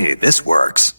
Hey, this works.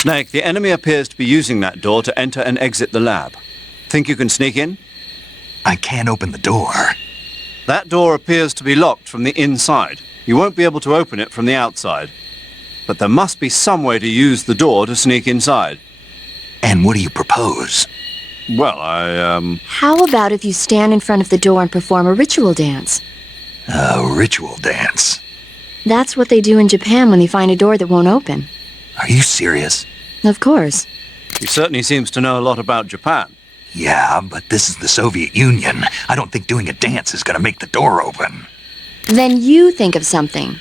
Snake, the enemy appears to be using that door to enter and exit the lab. Think you can sneak in? I can't open the door. That door appears to be locked from the inside. You won't be able to open it from the outside. But there must be some way to use the door to sneak inside. And what do you propose? Well, How about if you stand in front of the door and perform a ritual dance? A ritual dance? That's what they do in Japan when they find a door that won't open. Are you serious? Of course. He certainly seems to know a lot about Japan. Yeah, but this is the Soviet Union. I don't think doing a dance is gonna make the door open. Then you think of something.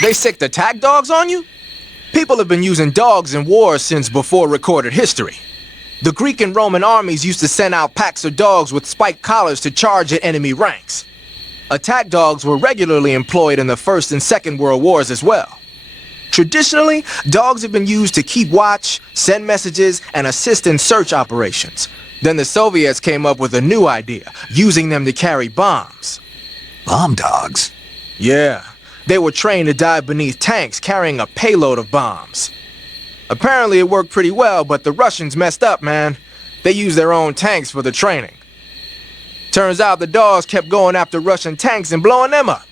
They sicked attack dogs on you? People have been using dogs in wars since before recorded history. The Greek and Roman armies used to send out packs of dogs with spiked collars to charge at enemy ranks. Attack dogs were regularly employed in the First and Second World Wars as well. Traditionally, dogs have been used to keep watch, send messages, and assist in search operations. Then the Soviets came up with a new idea, using them to carry bombs. Bomb dogs? Yeah, they were trained to dive beneath tanks carrying a payload of bombs. Apparently it worked pretty well, but the Russians messed up, man. They used their own tanks for the training. Turns out the dogs kept going after Russian tanks and blowing them up.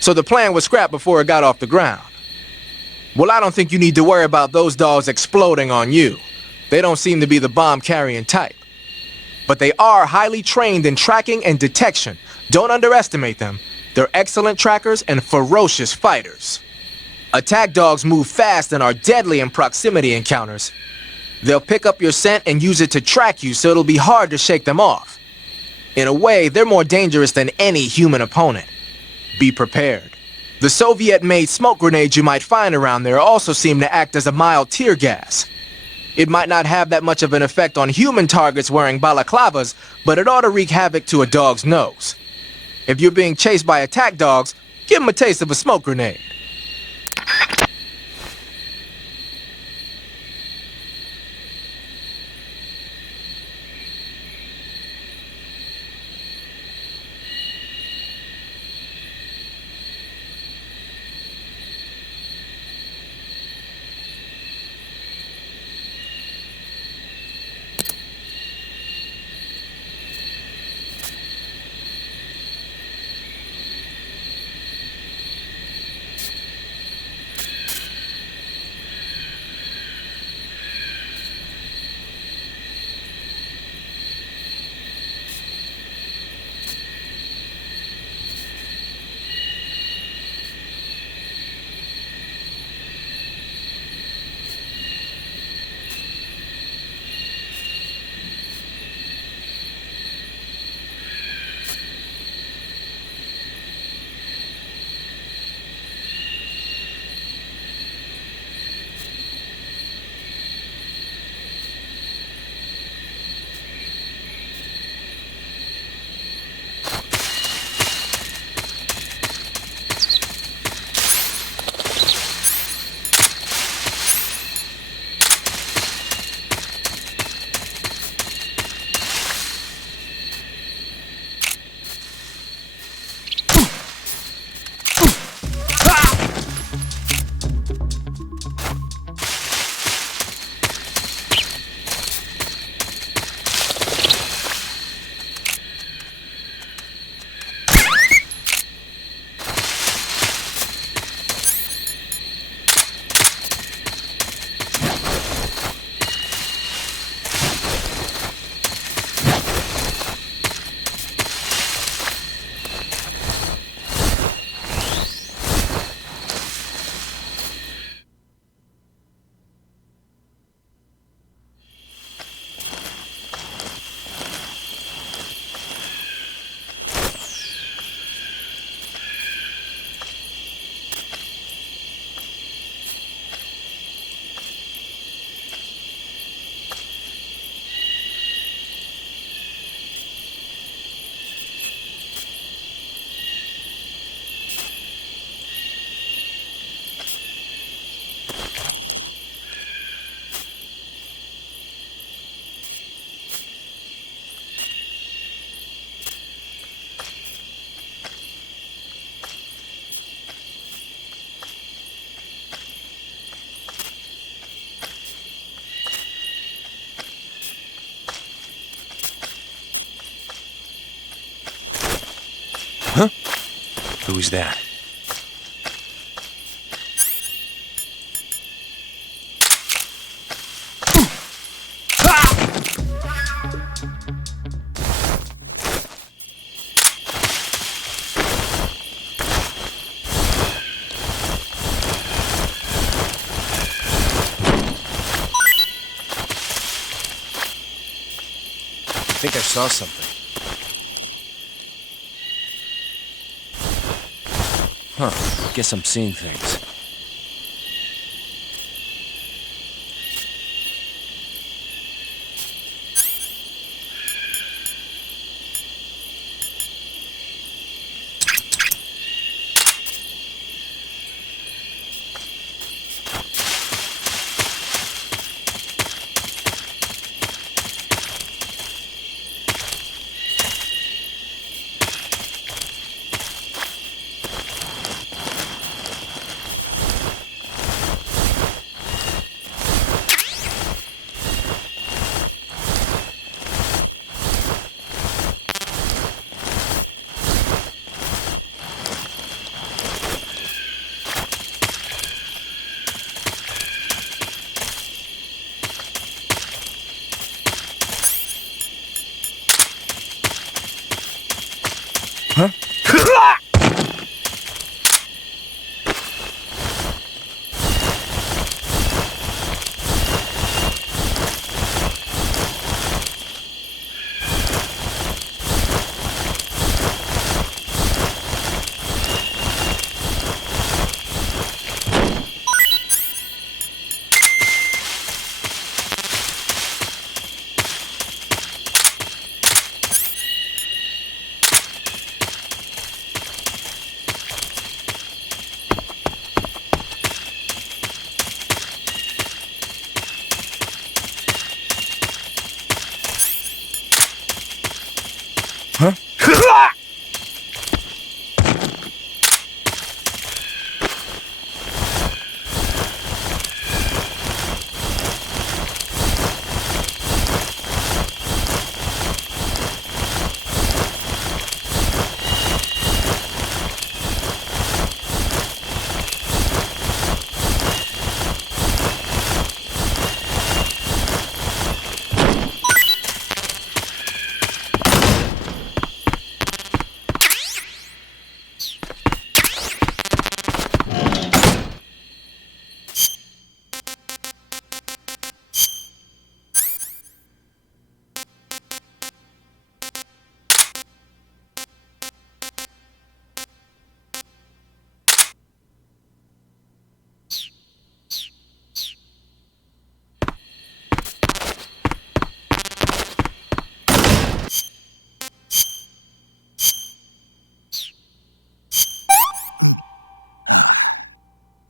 So the plan was scrapped before it got off the ground. Well, I don't think you need to worry about those dogs exploding on you. They don't seem to be the bomb-carrying type. But they are highly trained in tracking and detection. Don't underestimate them. They're excellent trackers and ferocious fighters. Attack dogs move fast and are deadly in proximity encounters. They'll pick up your scent and use it to track you, so it'll be hard to shake them off. In a way, they're more dangerous than any human opponent. Be prepared. The Soviet-made smoke grenades you might find around there also seem to act as a mild tear gas. It might not have that much of an effect on human targets wearing balaclavas, but it ought to wreak havoc to a dog's nose. If you're being chased by attack dogs, give them a taste of a smoke grenade. Huh? Who's that? I think I saw something. Huh, guess I'm seeing things.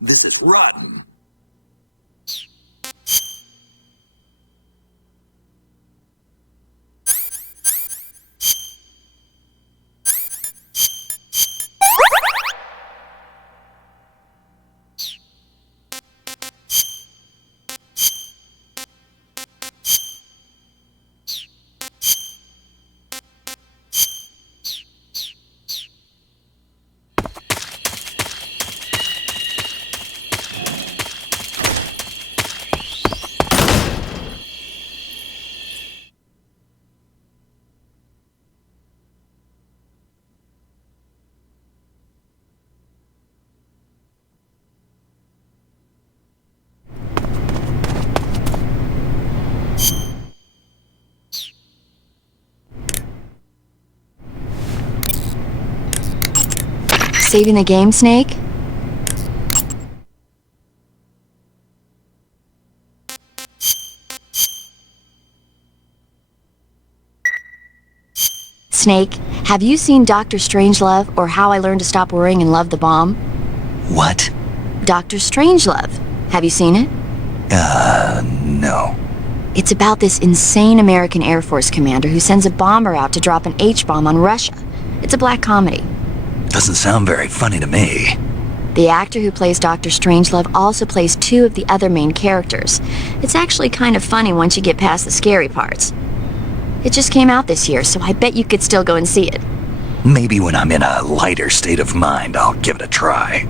This is rotten. Saving the game, Snake? Snake, have you seen Dr. Strangelove or How I Learned to Stop Worrying and Love the Bomb? What? Dr. Strangelove. Have you seen it? No. It's about this insane American Air Force commander who sends a bomber out to drop an H-bomb on Russia. It's a black comedy. Doesn't sound very funny to me. The actor who plays Dr. Strangelove also plays two of the other main characters. It's actually kind of funny once you get past the scary parts. It just came out this year, so I bet you could still go and see it. Maybe when I'm in a lighter state of mind, I'll give it a try.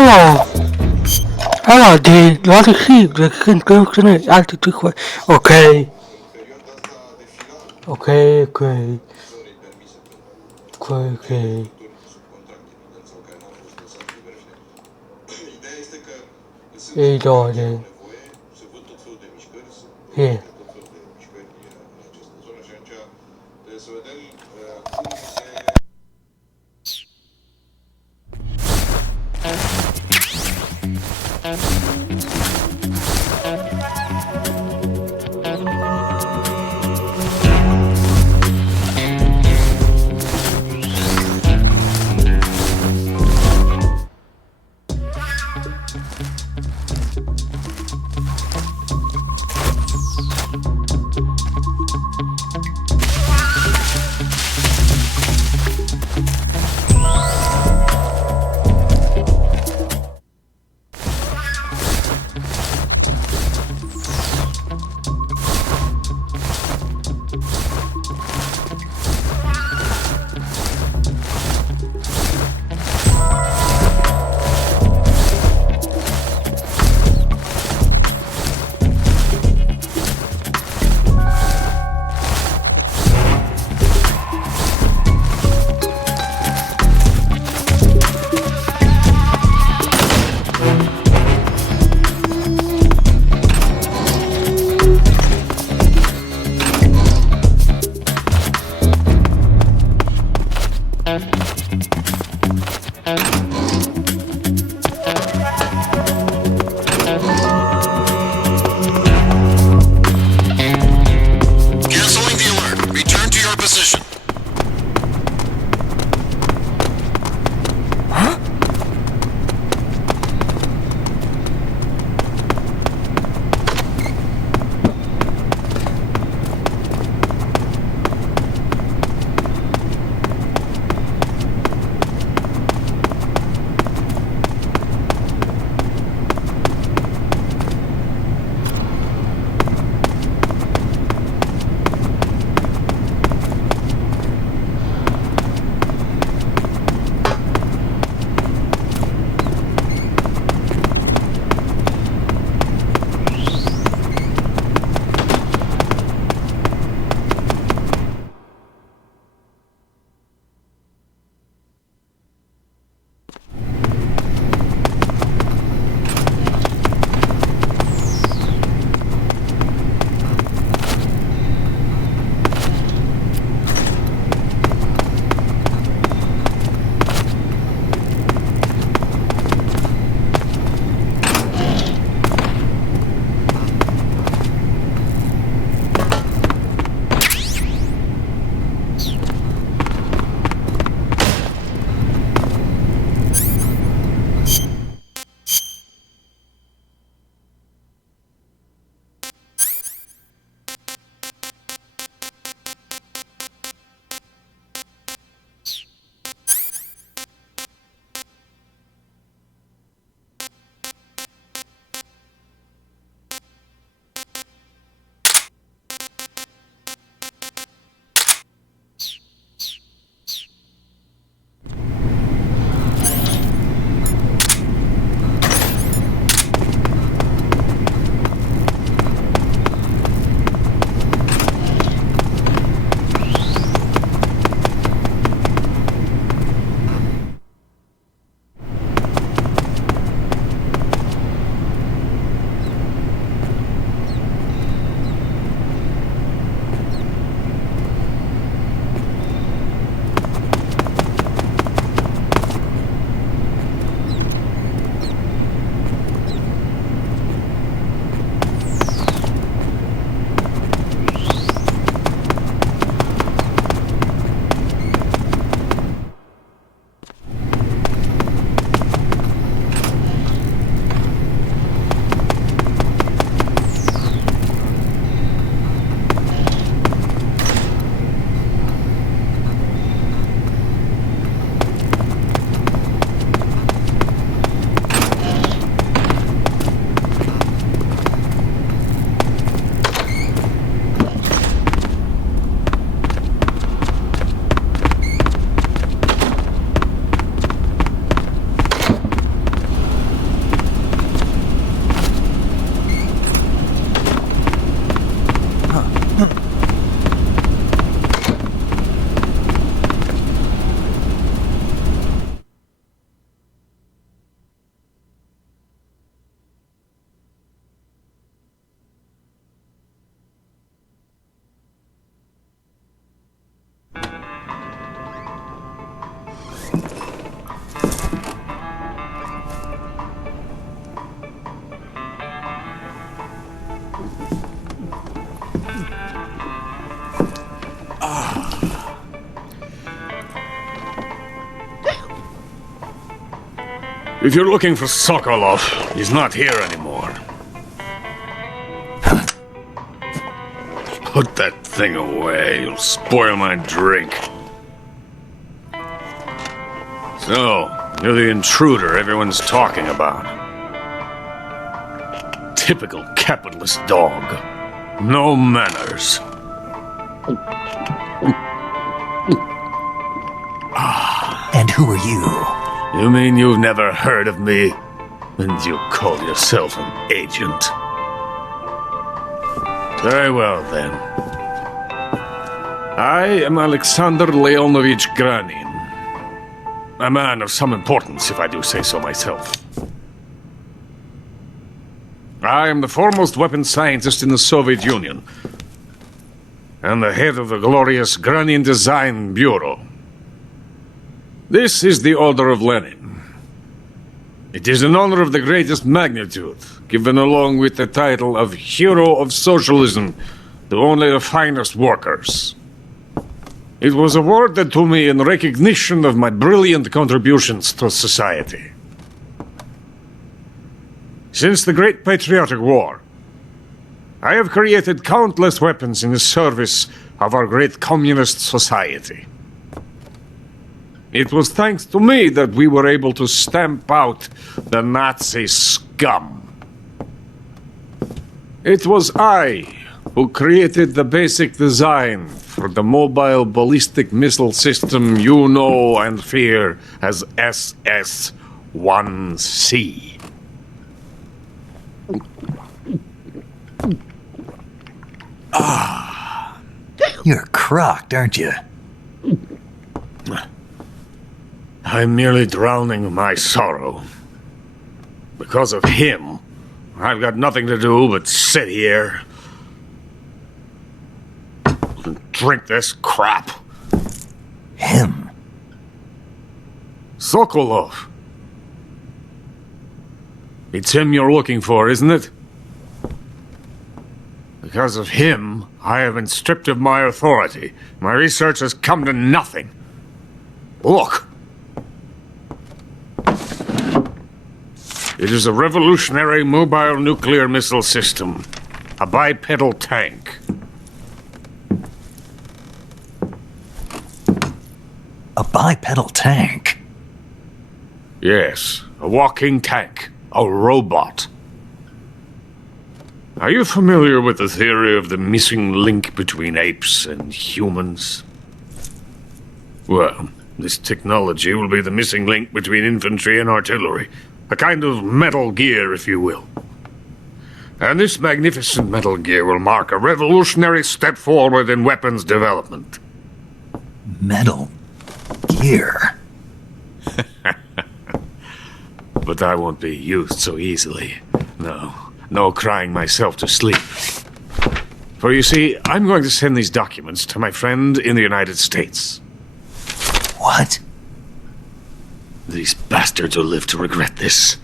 Hello. Hello, dude. You want to see the conclusion? I have to quick. Okay. Okay. Okay. Okay. Hey, darling. Here. If you're looking for Sokolov, he's not here anymore. Put that thing away. You'll spoil my drink. So, you're the intruder everyone's talking about. Typical capitalist dog. No manners. And who are you? You mean you've never heard of me? And you call yourself an agent? Very well, then. I am Alexander Leonovich Granin. A man of some importance, if I do say so myself. I am the foremost weapons scientist in the Soviet Union, and the head of the glorious Granin Design Bureau. This is the Order of Lenin. It is an honor of the greatest magnitude, given along with the title of Hero of Socialism to only the finest workers. It was awarded to me in recognition of my brilliant contributions to society. Since the Great Patriotic War, I have created countless weapons in the service of our great communist society. It was thanks to me that we were able to stamp out the Nazi scum. It was I who created the basic design for the mobile ballistic missile system you know and fear as SS-1C. You're crocked, aren't you? I'm merely drowning my sorrow. Because of him, I've got nothing to do but sit here and drink this crap. Him? Sokolov. It's him you're looking for, isn't it? Because of him, I have been stripped of my authority. My research has come to nothing. Look. It is a revolutionary mobile nuclear missile system. A bipedal tank. A bipedal tank? Yes, a walking tank. A robot. Are you familiar with the theory of the missing link between apes and humans? Well, this technology will be the missing link between infantry and artillery. A kind of Metal Gear, if you will. And this magnificent Metal Gear will mark a revolutionary step forward in weapons development. Metal Gear? But I won't be used so easily. No crying myself to sleep. For you see, I'm going to send these documents to my friend in the United States. What? These bastards will live to regret this.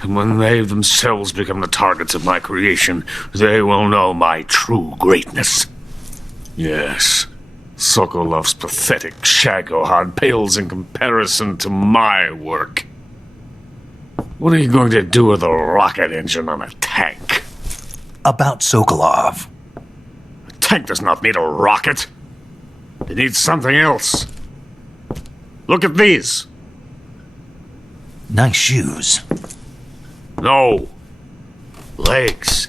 And when they themselves become the targets of my creation, they will know my true greatness. Yes, Sokolov's pathetic Shagohod pales in comparison to my work. What are you going to do with a rocket engine on a tank? About Sokolov. A tank does not need a rocket. It needs something else. Look at these. Nice shoes. No. Legs.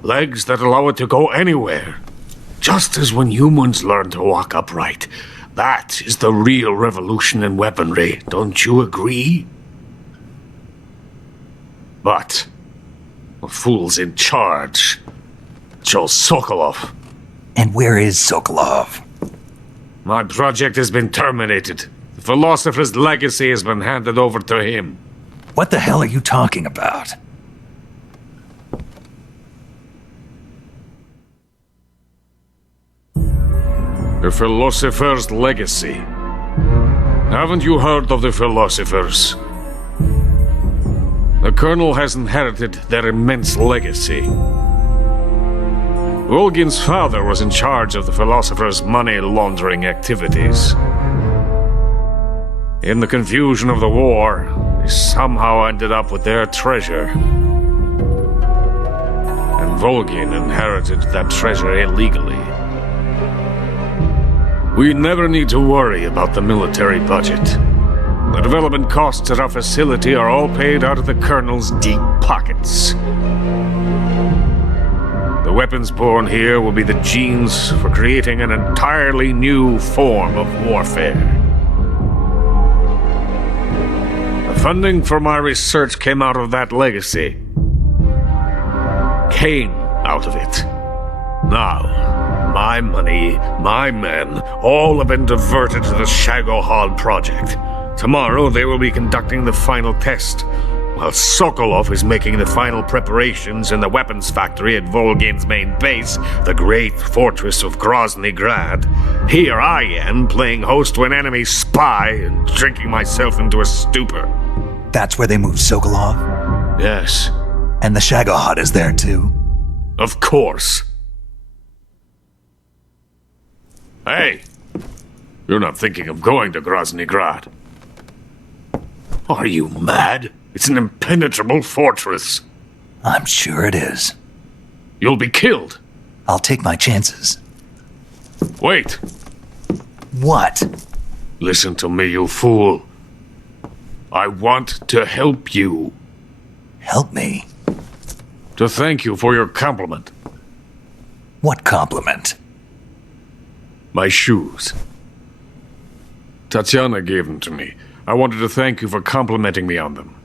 Legs that allow it to go anywhere. Just as when humans learn to walk upright. That is the real revolution in weaponry. Don't you agree? But the fool's in charge. Joe Sokolov. And where is Sokolov? My project has been terminated. The philosopher's legacy has been handed over to him. What the hell are you talking about? The philosopher's legacy. Haven't you heard of the philosophers? The Colonel has inherited their immense legacy. Volgin's father was in charge of the philosophers' money laundering activities. In the confusion of the war, we somehow ended up with their treasure. And Volgin inherited that treasure illegally. We never need to worry about the military budget. The development costs at our facility are all paid out of the Colonel's deep pockets. The weapons born here will be the genes for creating an entirely new form of warfare. The funding for my research came out of that legacy. Came out of it. Now, my money, my men, all have been diverted to the Shagohod project. Tomorrow they will be conducting the final test, while Sokolov is making the final preparations in the weapons factory at Volgin's main base, the great fortress of Grozny Grad. Here I am, playing host to an enemy spy and drinking myself into a stupor. That's where they moved Sokolov? Yes. And the Shagohod is there too? Of course. Hey! You're not thinking of going to Grozny Grad. Are you mad? It's an impenetrable fortress. I'm sure it is. You'll be killed. I'll take my chances. Wait. What? Listen to me, you fool. I want to help you. Help me? To thank you for your compliment. What compliment? My shoes. Tatiana gave them to me. I wanted to thank you for complimenting me on them.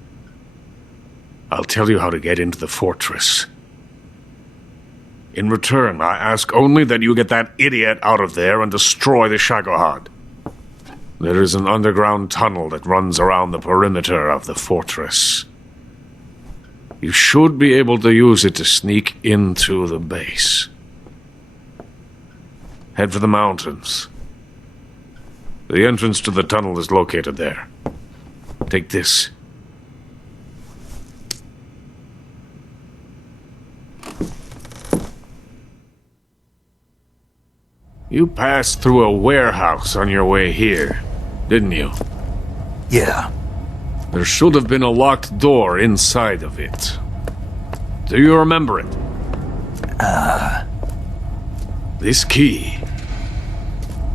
I'll tell you how to get into the fortress. In return, I ask only that you get that idiot out of there and destroy the Shagohod. There is an underground tunnel that runs around the perimeter of the fortress. You should be able to use it to sneak into the base. Head for the mountains. The entrance to the tunnel is located there. Take this. You passed through a warehouse on your way here, didn't you? Yeah. There should have been a locked door inside of it. Do you remember it? This key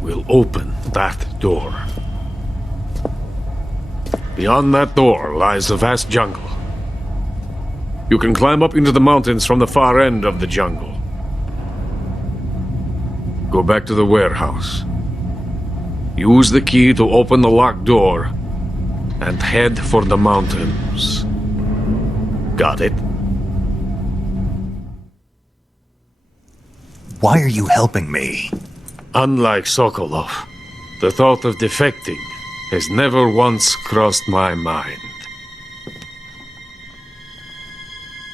will open that door. Beyond that door lies a vast jungle. You can climb up into the mountains from the far end of the jungle. Go back to the warehouse. Use the key to open the locked door and head for the mountains. Got it? Why are you helping me? Unlike Sokolov, the thought of defecting has never once crossed my mind.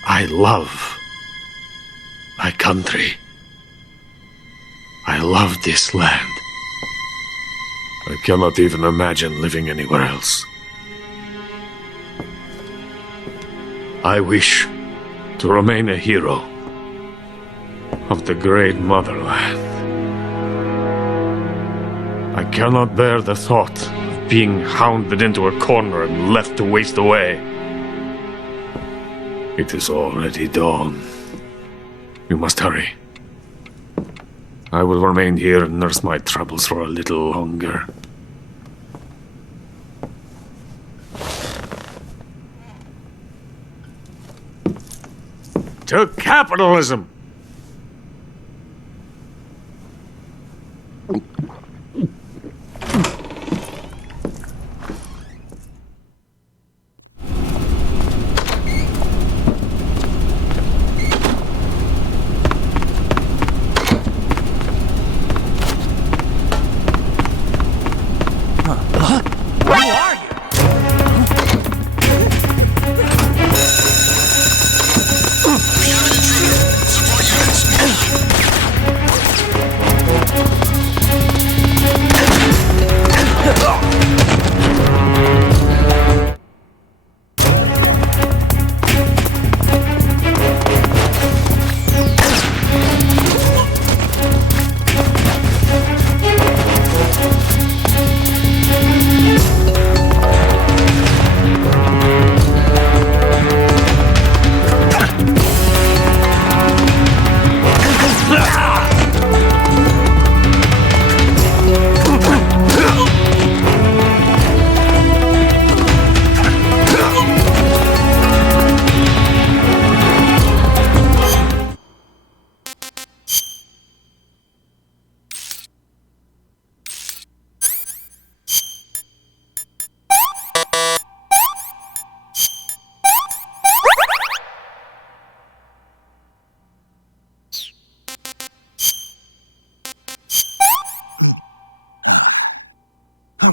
I love my country. I love this land. I cannot even imagine living anywhere else. I wish to remain a hero of the great motherland. I cannot bear the thought of being hounded into a corner and left to waste away. It is already dawn. You must hurry. I will remain here and nurse my troubles for a little longer. To capitalism! We have an intruder. Support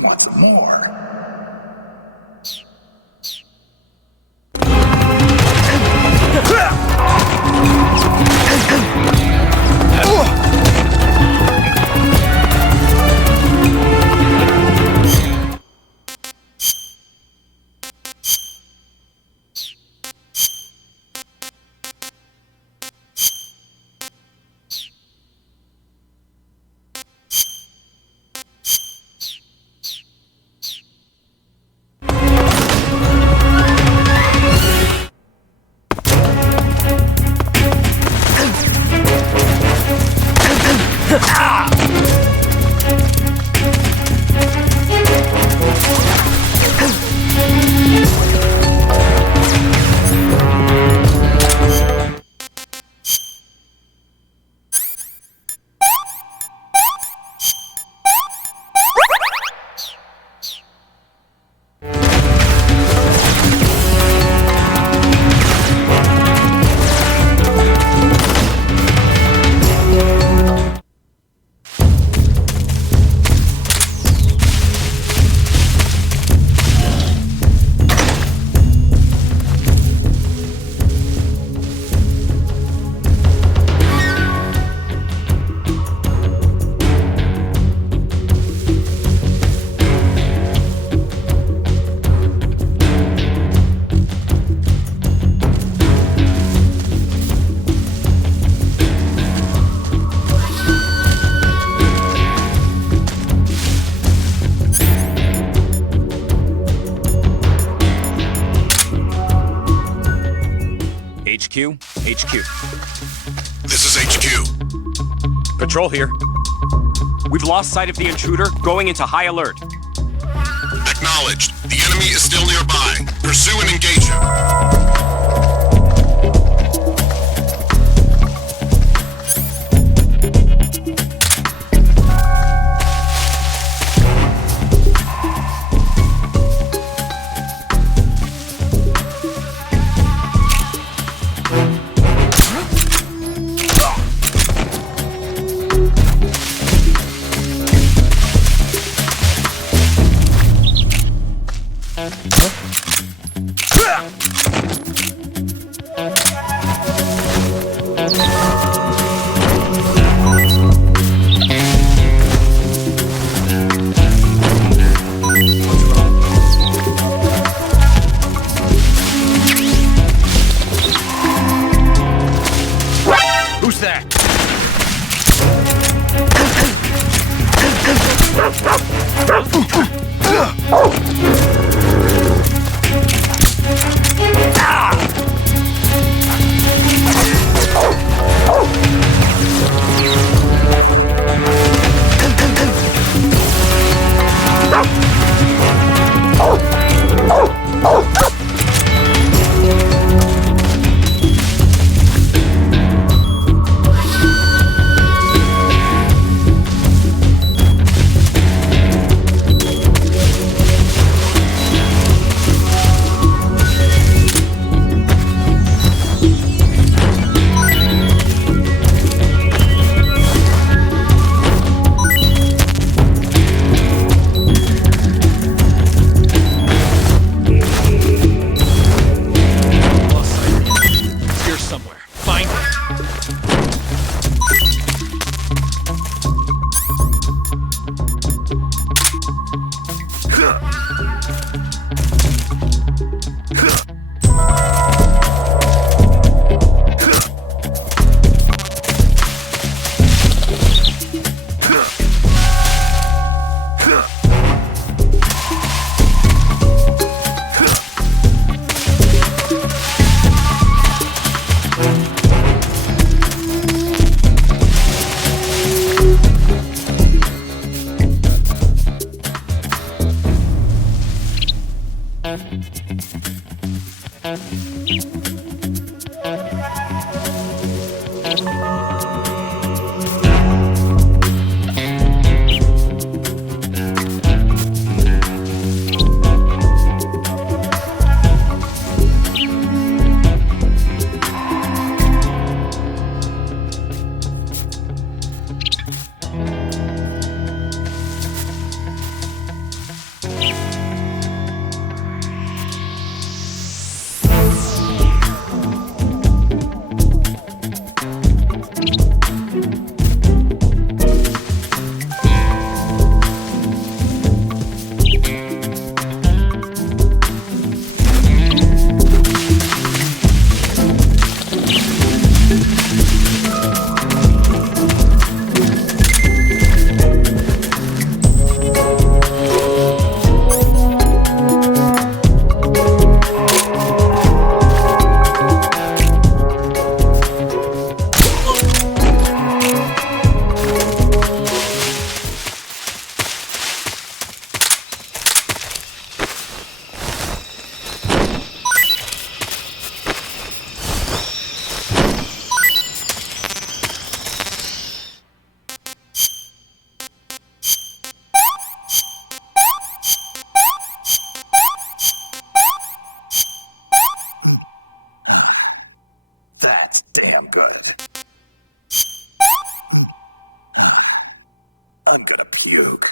want some more. HQ. This is HQ. Patrol here. We've lost sight of the intruder, going into high alert. Acknowledged. The enemy is still nearby. Pursue and engage him. Who's that? That's damn good. I'm gonna puke.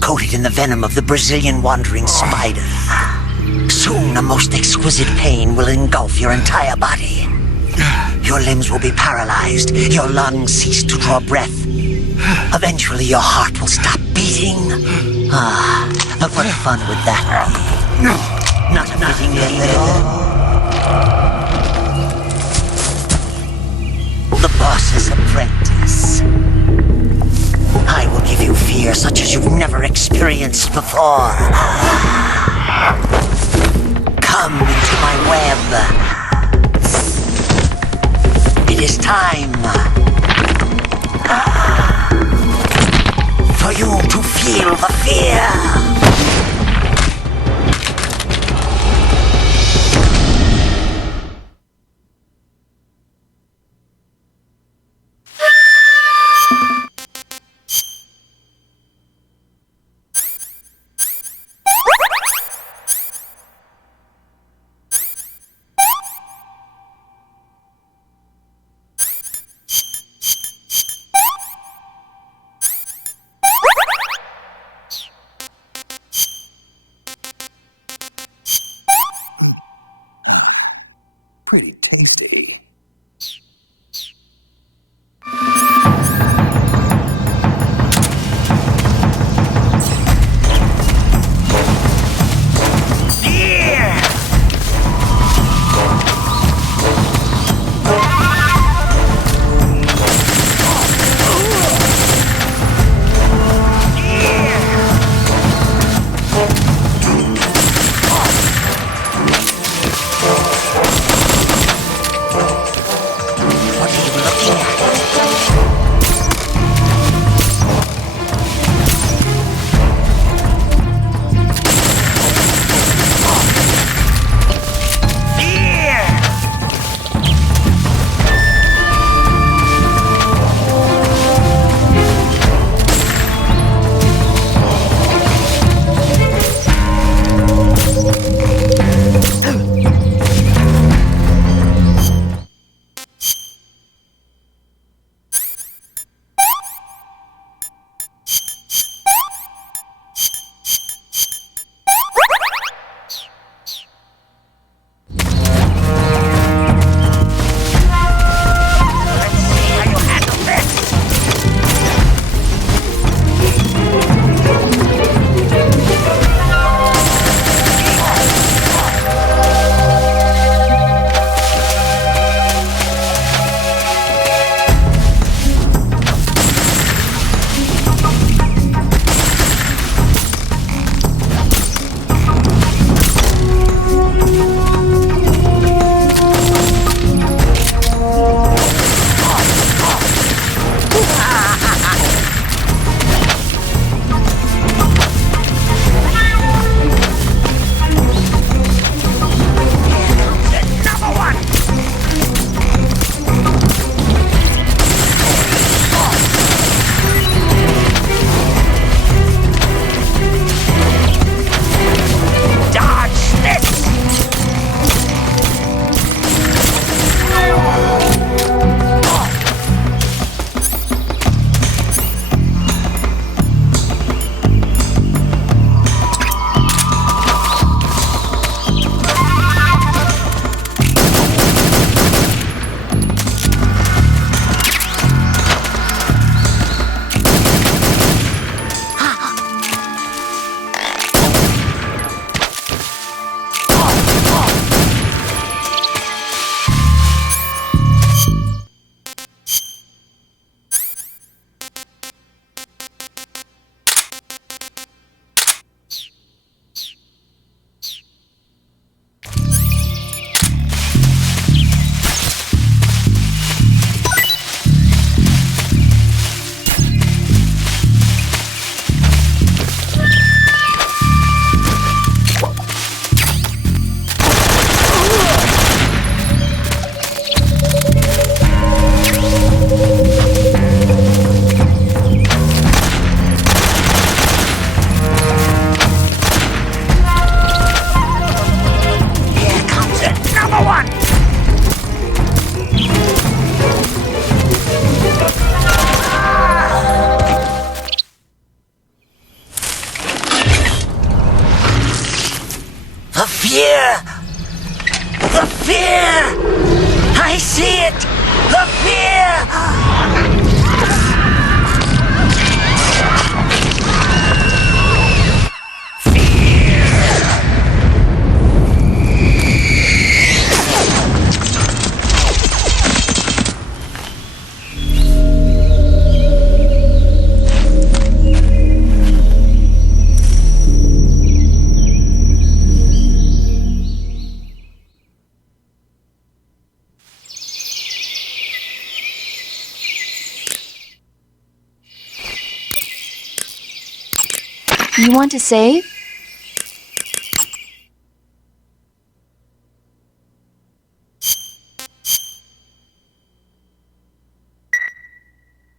Coated in the venom of the Brazilian wandering spider. Soon a most exquisite pain will engulf your entire body. Your limbs will be paralyzed, your lungs cease to draw breath. Eventually your heart will stop beating. But what fun would that be? Not a fitting name at all. The boss's apprentice. I will give you fear such as you've never experienced before. Come into my web. It is time for you to feel the fear. Pretty tasty. fear! I see it! The fear! You want to save?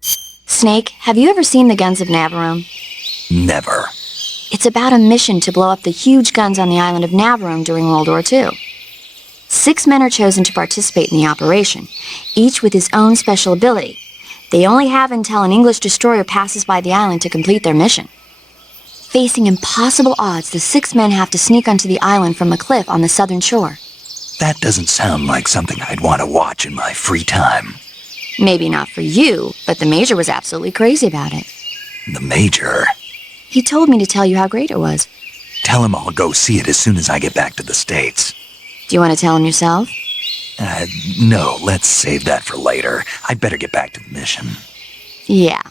Snake, have you ever seen the Guns of Navarone? Never. It's about a mission to blow up the huge guns on the island of Navarone during World War II. 6 men are chosen to participate in the operation, each with his own special ability. They only have until an English destroyer passes by the island to complete their mission. Facing impossible odds, the 6 men have to sneak onto the island from a cliff on the southern shore. That doesn't sound like something I'd want to watch in my free time. Maybe not for you, but the Major was absolutely crazy about it. The Major? He told me to tell you how great it was. Tell him I'll go see it as soon as I get back to the States. Do you want to tell him yourself? No, let's save that for later. I'd better get back to the mission. Yeah.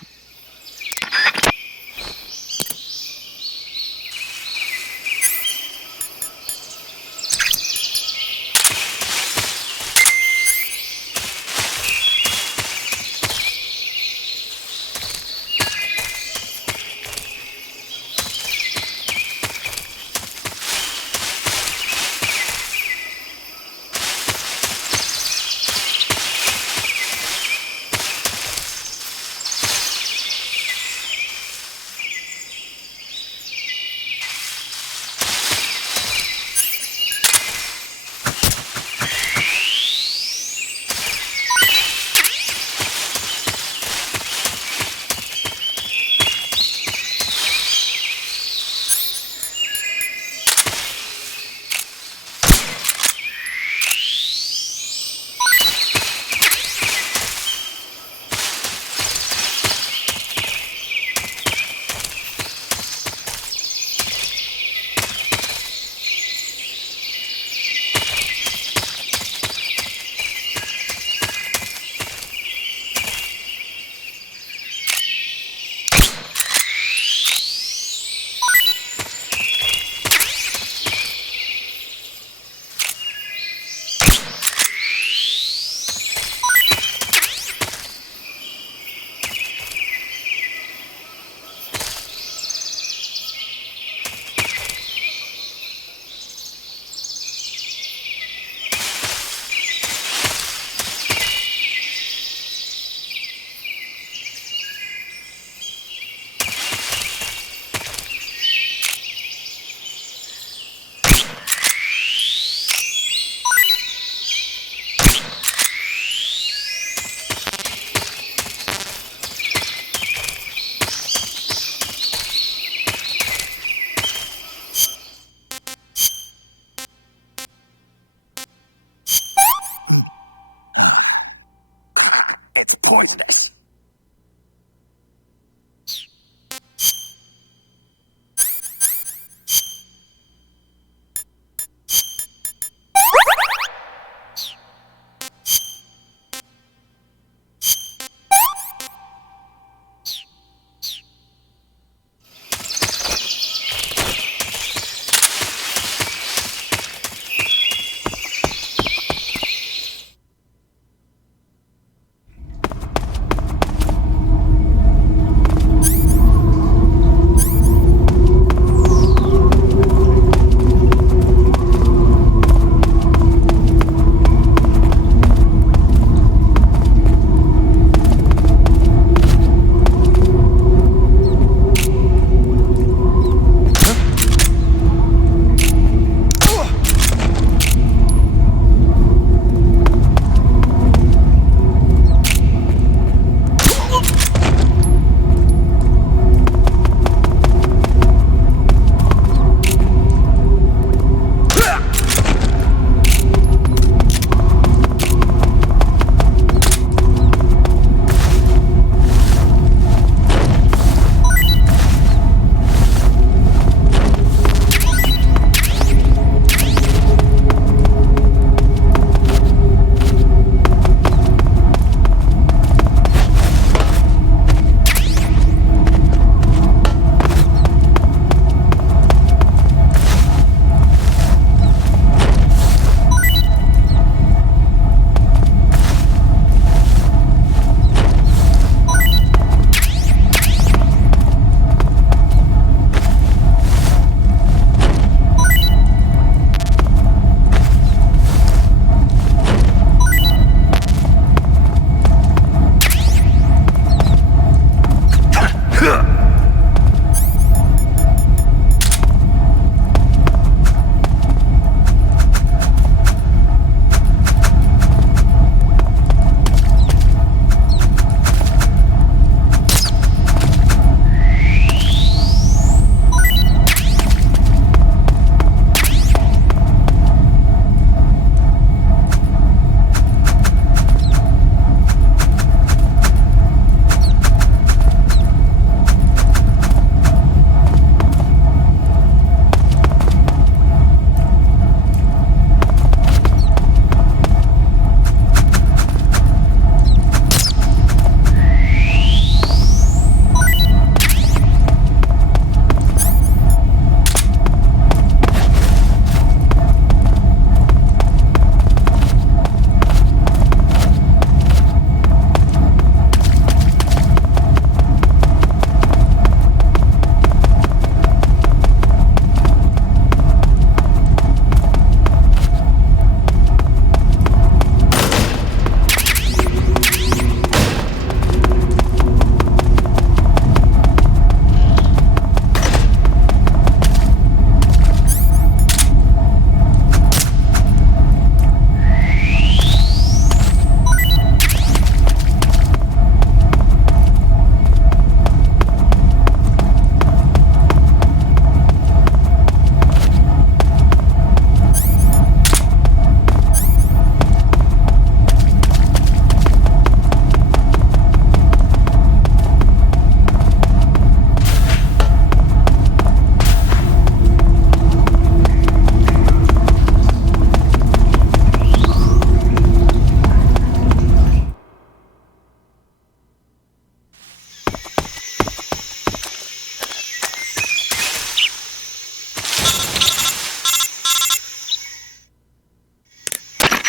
It's poisonous.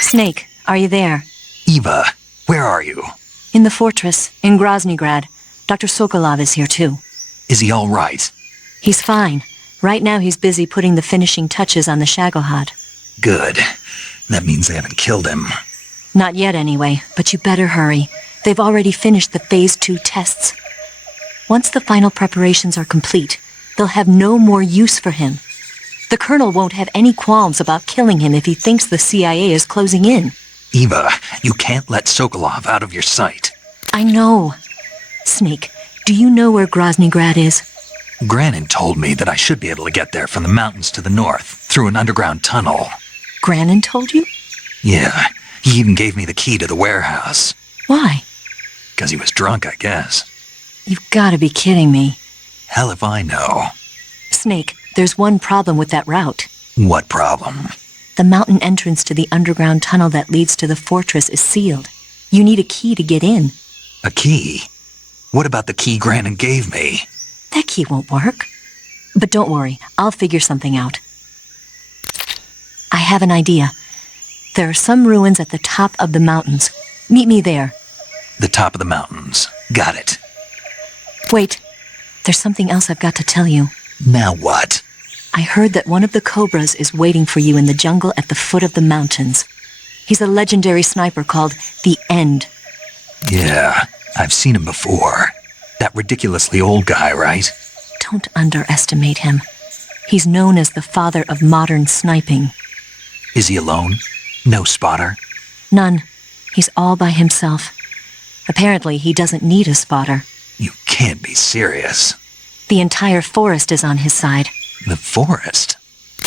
Snake, are you there? Eva, where are you? In the fortress, in Groznygrad. Dr. Sokolov is here too. Is he all right? He's fine. Right now he's busy putting the finishing touches on the Shagohod. Good. That means they haven't killed him. Not yet anyway, but you better hurry. They've already finished the Phase 2 tests. Once the final preparations are complete, they'll have no more use for him. The Colonel won't have any qualms about killing him if he thinks the CIA is closing in. Eva, you can't let Sokolov out of your sight. I know. Snake, do you know where Groznygrad is? Granin told me that I should be able to get there from the mountains to the north, through an underground tunnel. Granin told you? Yeah, he even gave me the key to the warehouse. Why? 'Cause he was drunk, I guess. You've got to be kidding me. Hell if I know. Snake, there's one problem with that route. What problem? The mountain entrance to the underground tunnel that leads to the fortress is sealed. You need a key to get in. A key? What about the key Granin gave me? That key won't work. But don't worry, I'll figure something out. I have an idea. There are some ruins at the top of the mountains. Meet me there. The top of the mountains. Got it. Wait, there's something else I've got to tell you. Now what? I heard that one of the Cobras is waiting for you in the jungle at the foot of the mountains. He's a legendary sniper called the End. Yeah, I've seen him before. That ridiculously old guy, right? Don't underestimate him. He's known as the father of modern sniping. Is he alone? No spotter? None. He's all by himself. Apparently, he doesn't need a spotter. You can't be serious. The entire forest is on his side. The forest?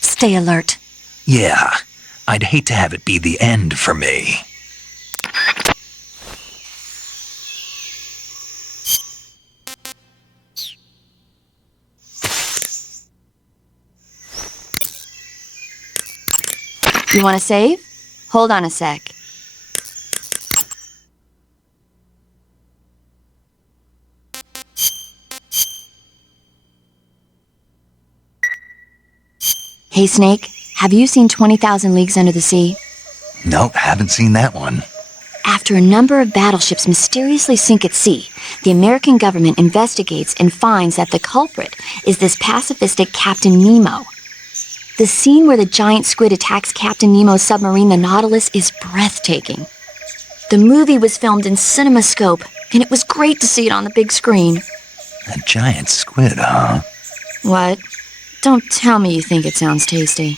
Stay alert. Yeah, I'd hate to have it be the end for me. You want to save? Hold on a sec. Hey, Snake, have you seen 20,000 Leagues Under the Sea? Nope, haven't seen that one. After a number of battleships mysteriously sink at sea, the American government investigates and finds that the culprit is this pacifistic Captain Nemo. The scene where the giant squid attacks Captain Nemo's submarine, the Nautilus, is breathtaking. The movie was filmed in CinemaScope, and it was great to see it on the big screen. A giant squid, huh? What? Don't tell me you think it sounds tasty.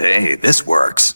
Hey, this works.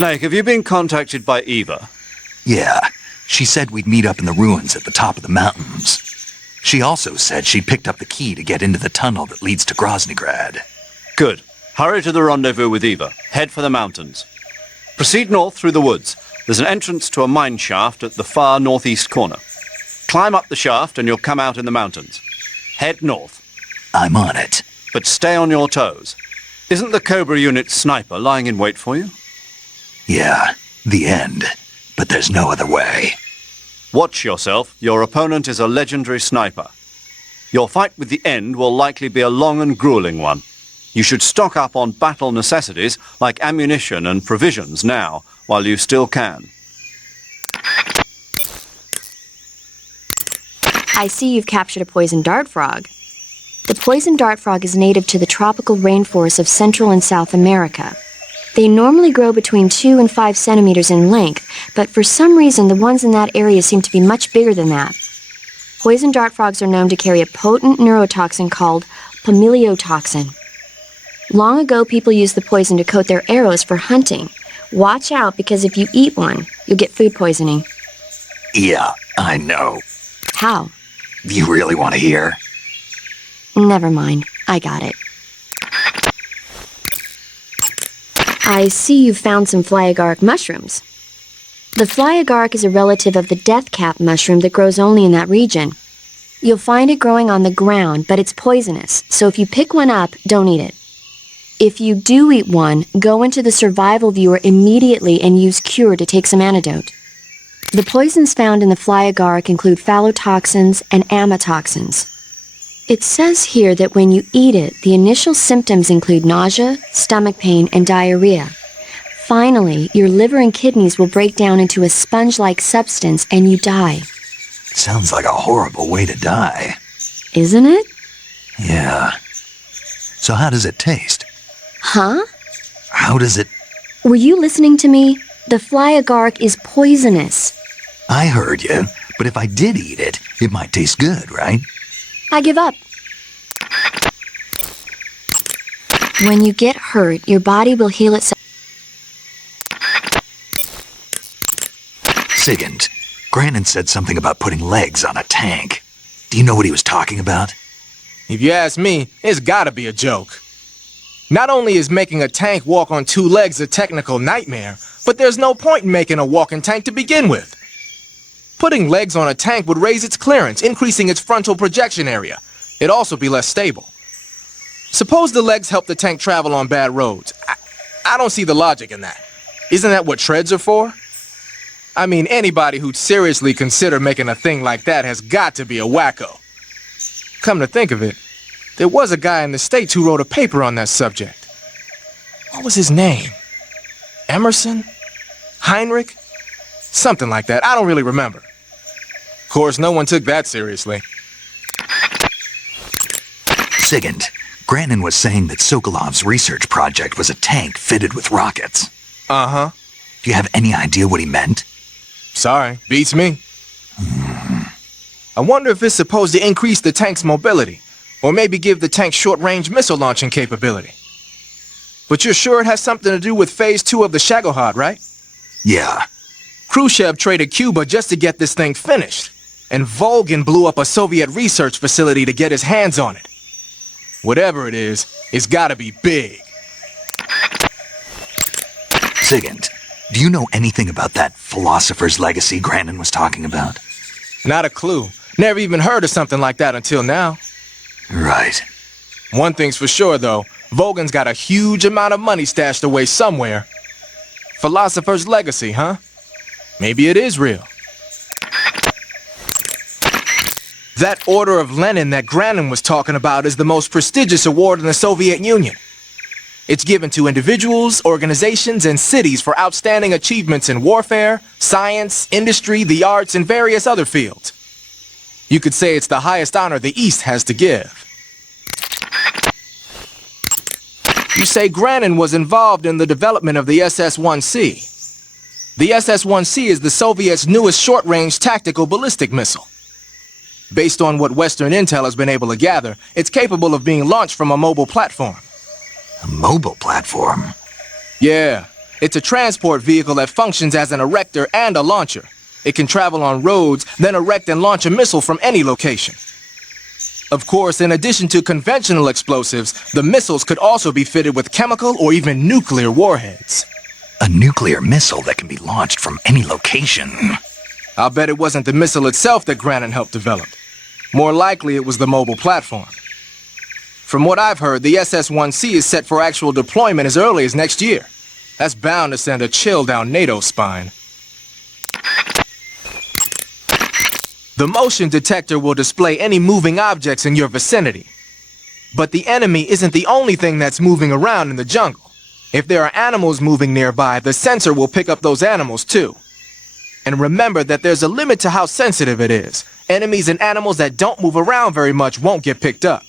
Snake, have you been contacted by Eva? Yeah, she said we'd meet up in the ruins at the top of the mountains. She also said she'd picked up the key to get into the tunnel that leads to Groznygrad. Good. Hurry to the rendezvous with Eva. Head for the mountains. Proceed north through the woods. There's an entrance to a mine shaft at the far northeast corner. Climb up the shaft and you'll come out in the mountains. Head north. I'm on it. But stay on your toes. Isn't the Cobra Unit sniper lying in wait for you? Yeah, the end. But there's no other way. Watch yourself. Your opponent is a legendary sniper. Your fight with the End will likely be a long and grueling one. You should stock up on battle necessities like ammunition and provisions now, while you still can. I see you've captured a poison dart frog. The poison dart frog is native to the tropical rainforests of Central and South America. They normally grow between 2 and 5 centimeters in length, but for some reason the ones in that area seem to be much bigger than that. Poison dart frogs are known to carry a potent neurotoxin called pamiliotoxin. Long ago, people used the poison to coat their arrows for hunting. Watch out, because if you eat one, you'll get food poisoning. Yeah, I know. How? You really want to hear? Never mind. I got it. I see you've found some fly agaric mushrooms. The fly agaric is a relative of the death cap mushroom that grows only in that region. You'll find it growing on the ground, but it's poisonous, so if you pick one up, don't eat it. If you do eat one, go into the survival viewer immediately and use Cure to take some antidote. The poisons found in the fly agaric include phallotoxins and amatoxins. It says here that when you eat it, the initial symptoms include nausea, stomach pain, and diarrhea. Finally, your liver and kidneys will break down into a sponge-like substance and you die. Sounds like a horrible way to die. Isn't it? Yeah. So how does it taste? Huh? How does it... Were you listening to me? The fly agaric is poisonous. I heard you, but if I did eat it, it might taste good, right? I give up. When you get hurt, your body will heal itself. Sigint, Grannon said something about putting legs on a tank. Do you know what he was talking about? If you ask me, it's gotta be a joke. Not only is making a tank walk on 2 legs a technical nightmare, but there's no point in making a walking tank to begin with. Putting legs on a tank would raise its clearance, increasing its frontal projection area. It'd also be less stable. Suppose the legs help the tank travel on bad roads. I don't see the logic in that. Isn't that what treads are for? I mean, anybody who'd seriously consider making a thing like that has got to be a wacko. Come to think of it, there was a guy in the States who wrote a paper on that subject. What was his name? Emerson? Heinrich? Something like that. I don't really remember. Of course, no one took that seriously. Sigint, Grannon was saying that Sokolov's research project was a tank fitted with rockets. Uh-huh. Do you have any idea what he meant? Sorry, beats me. I wonder if it's supposed to increase the tank's mobility, or maybe give the tank short-range missile launching capability. But you're sure it has something to do with Phase 2 of the Shagohod, right? Yeah. Khrushchev traded Cuba just to get this thing finished, and Volgin blew up a Soviet research facility to get his hands on it. Whatever it is, it's gotta be big. Sigint, do you know anything about that philosopher's legacy Grannon was talking about? Not a clue. Never even heard of something like that until now. Right. One thing's for sure, though. Volgin's got a huge amount of money stashed away somewhere. Philosopher's legacy, huh? Maybe it is real. That Order of Lenin that Grannon was talking about is the most prestigious award in the Soviet Union. It's given to individuals, organizations, and cities for outstanding achievements in warfare, science, industry, the arts, and various other fields. You could say it's the highest honor the East has to give. You say Grannon was involved in the development of the SS-1C. The SS-1C is the Soviets' newest short-range tactical ballistic missile. Based on what Western intel has been able to gather, it's capable of being launched from a mobile platform. A mobile platform? Yeah. It's a transport vehicle that functions as an erector and a launcher. It can travel on roads, then erect and launch a missile from any location. Of course, in addition to conventional explosives, the missiles could also be fitted with chemical or even nuclear warheads. A nuclear missile that can be launched from any location. I'll bet it wasn't the missile itself that Grannon helped develop. More likely it was the mobile platform. From what I've heard, the SS-1C is set for actual deployment as early as next year. That's bound to send a chill down NATO's spine. The motion detector will display any moving objects in your vicinity. But the enemy isn't the only thing that's moving around in the jungle. If there are animals moving nearby, the sensor will pick up those animals too. And remember that there's a limit to how sensitive it is. Enemies and animals that don't move around very much won't get picked up.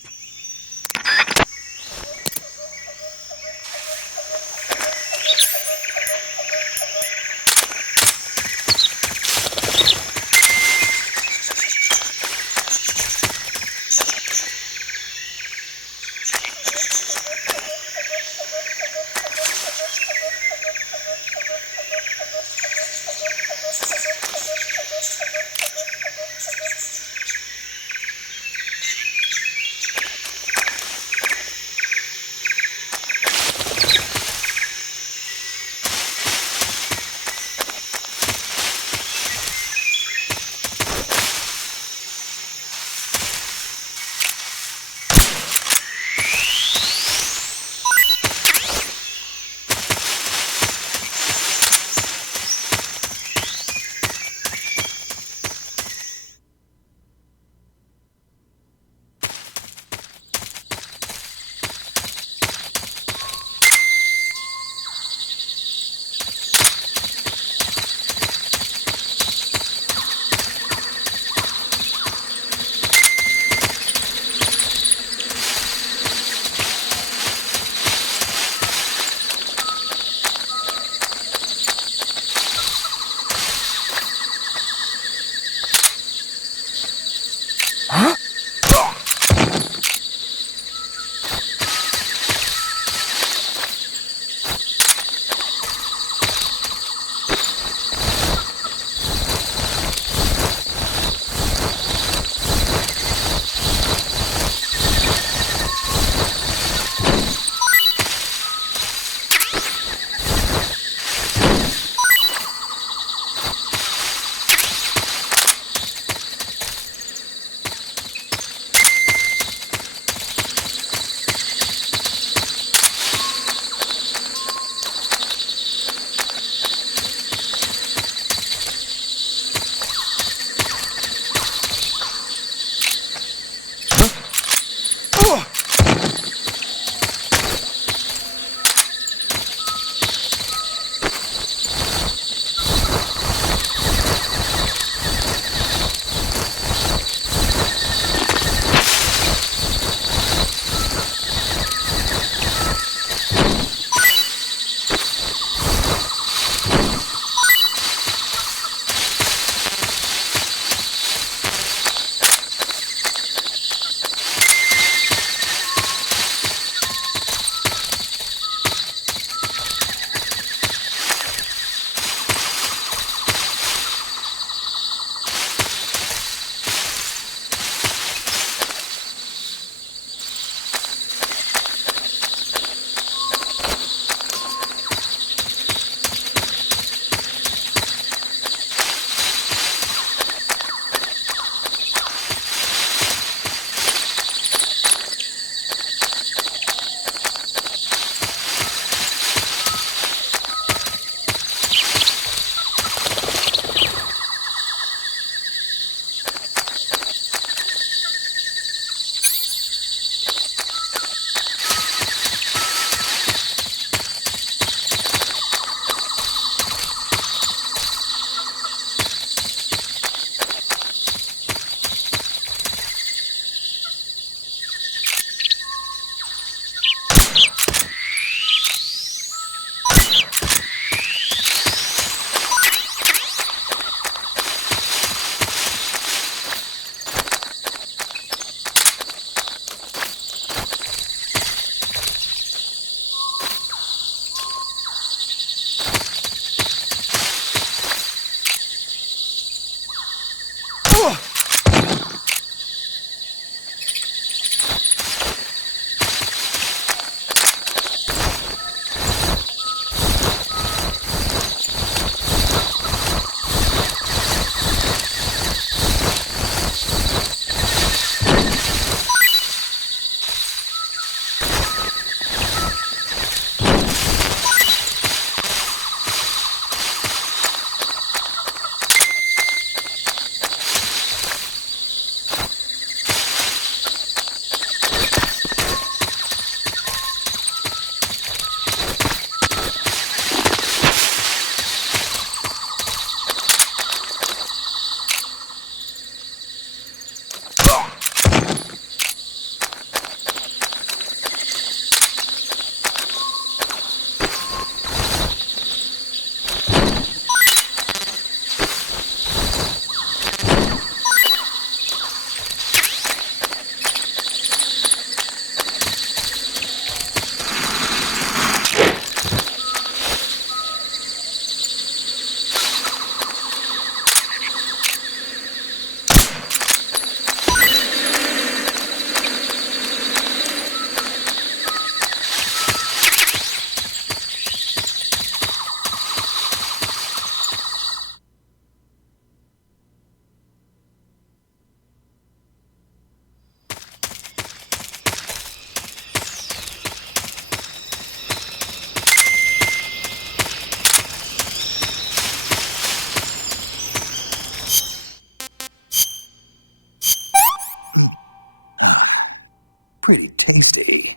Pretty tasty.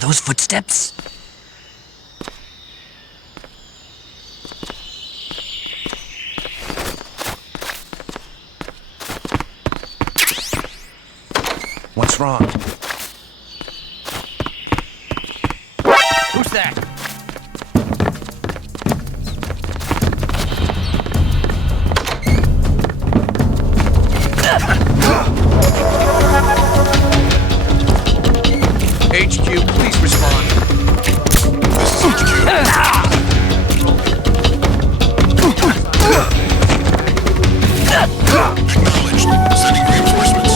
Those footsteps? What's wrong? Who's that? HQ, please respond. This is HQ. Acknowledged. Sending reinforcements.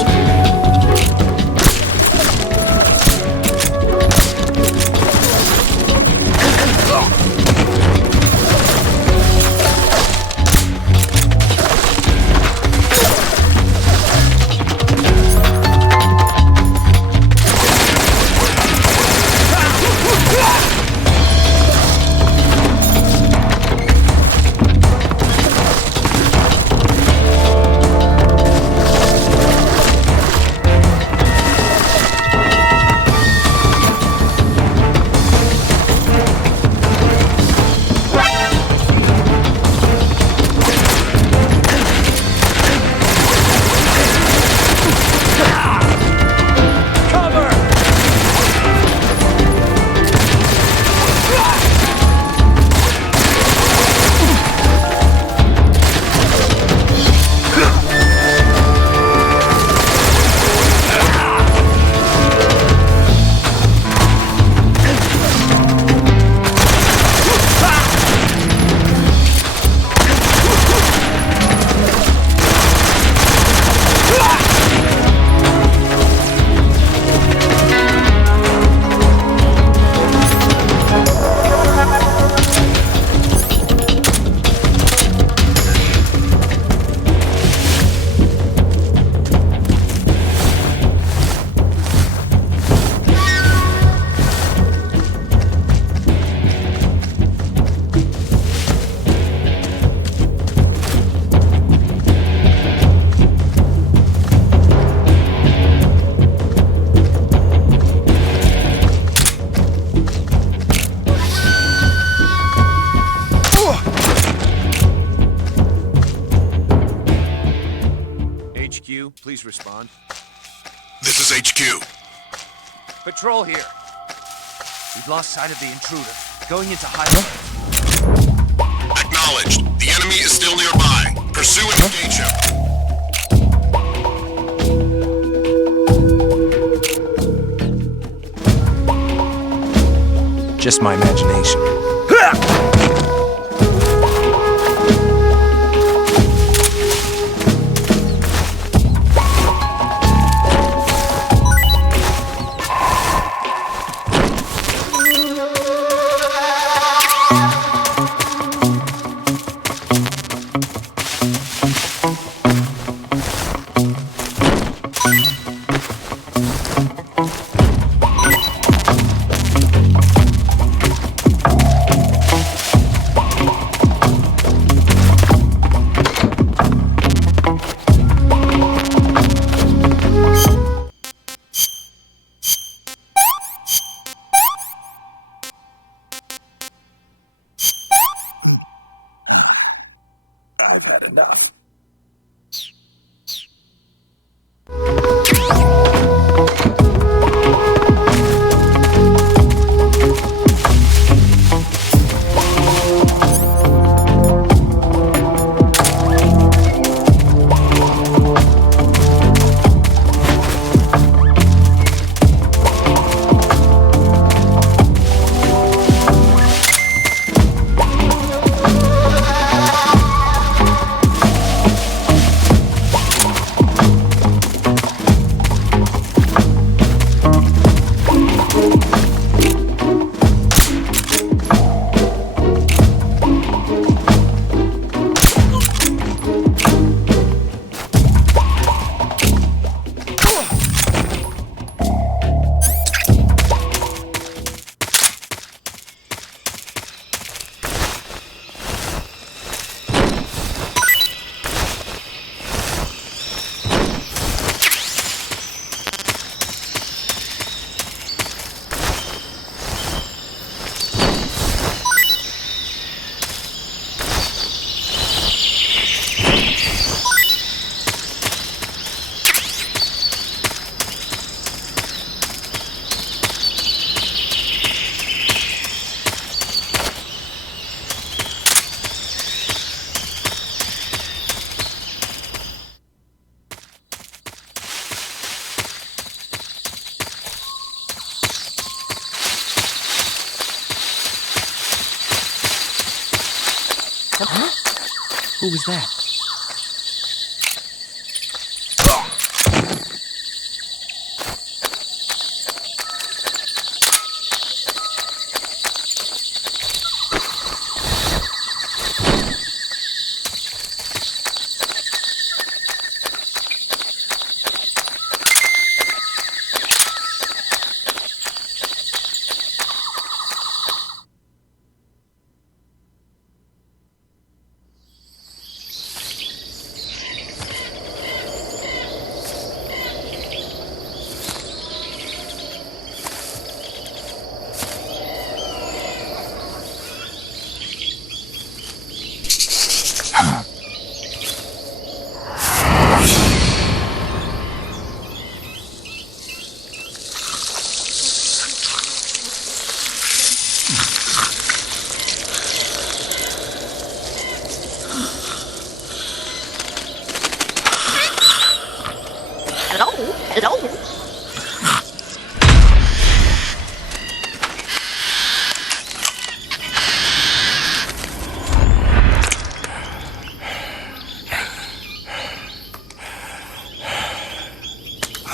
HQ, please respond. This is HQ. Patrol here. We've lost sight of the intruder. Going into high... Acknowledged. The enemy is still nearby. Pursue and engage him. Just my imagination. Who was that?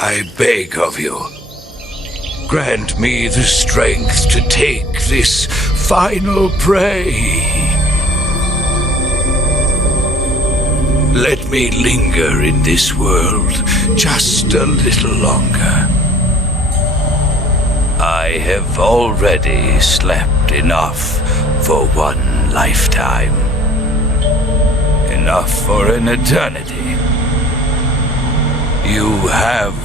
I beg of you, grant me the strength to take this final prey. Let me linger in this world just a little longer. I have already slept enough for one lifetime. Enough for an eternity. You have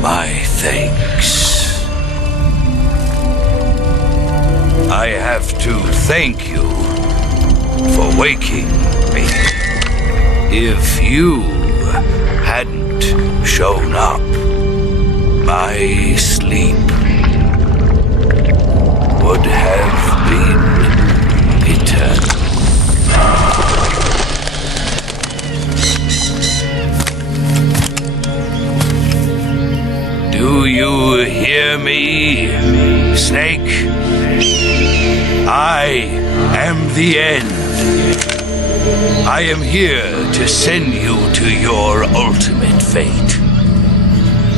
my thanks. I have to thank you for waking me. If you hadn't shown up, my sleep would have been eternal. me, Snake. I am the end. I am here to send you to your ultimate fate.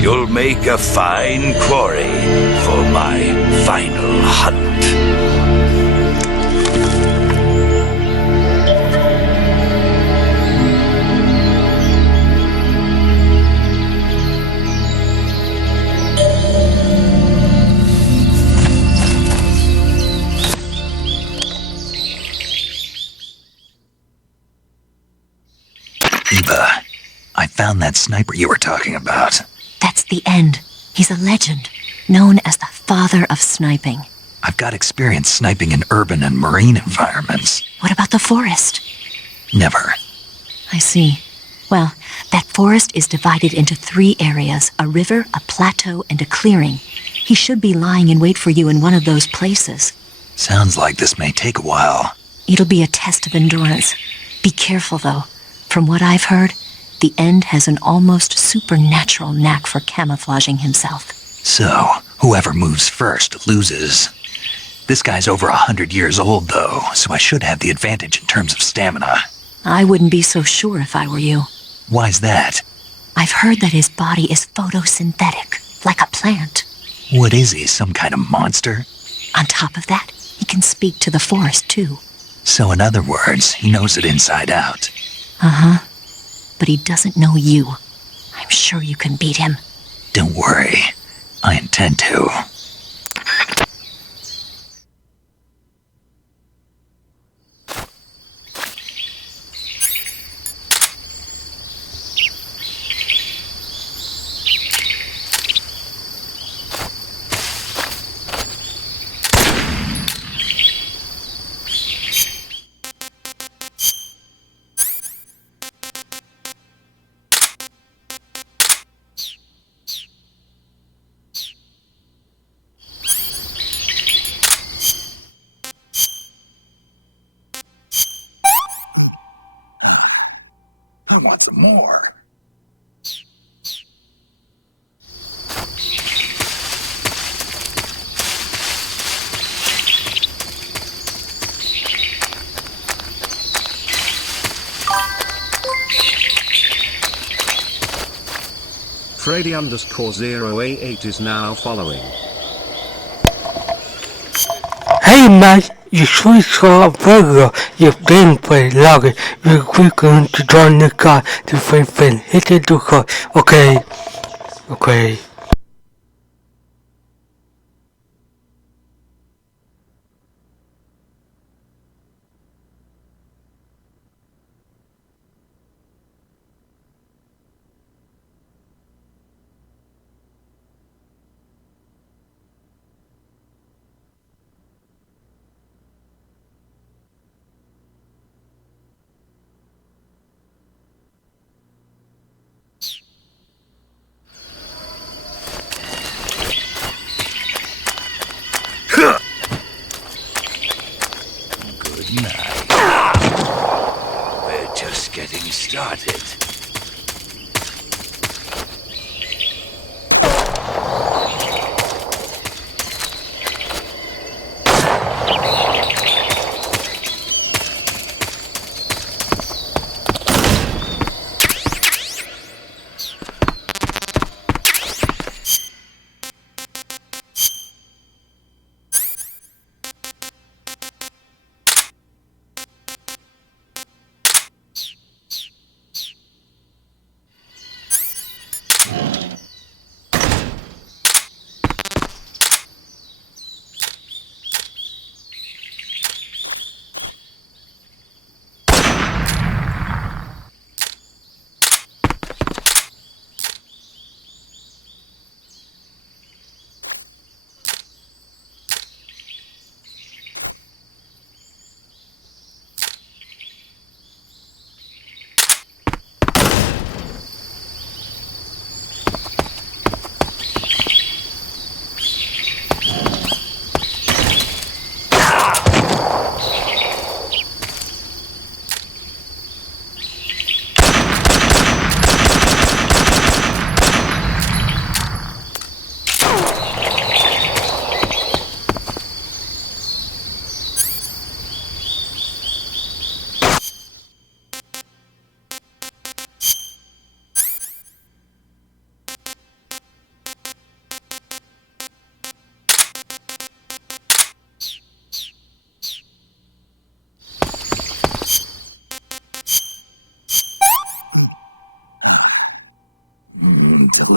You'll make a fine quarry for my final hunt. Eva, I found that sniper you were talking about. That's the end. He's a legend, known as the father of sniping. I've got experience sniping in urban and marine environments. What about the forest? Never. I see. Well, that forest is divided into 3 areas, a river, a plateau, and a clearing. He should be lying in wait for you in one of those places. Sounds like this may take a while. It'll be a test of endurance. Be careful, though. From what I've heard, the End has an almost supernatural knack for camouflaging himself. So, whoever moves first loses. This guy's over 100 years old, though, so I should have the advantage in terms of stamina. I wouldn't be so sure if I were you. Why's that? I've heard that his body is photosynthetic, like a plant. What is he, some kind of monster? On top of that, he can speak to the forest, too. So in other words, he knows it inside out. Uh-huh. But he doesn't know you. I'm sure you can beat him. Don't worry. I intend to. I want some more. Freddy_088 is now following. Hey man, you should saw a video of gameplay logging. You're quicker to join the car to find hit it to car. Okay.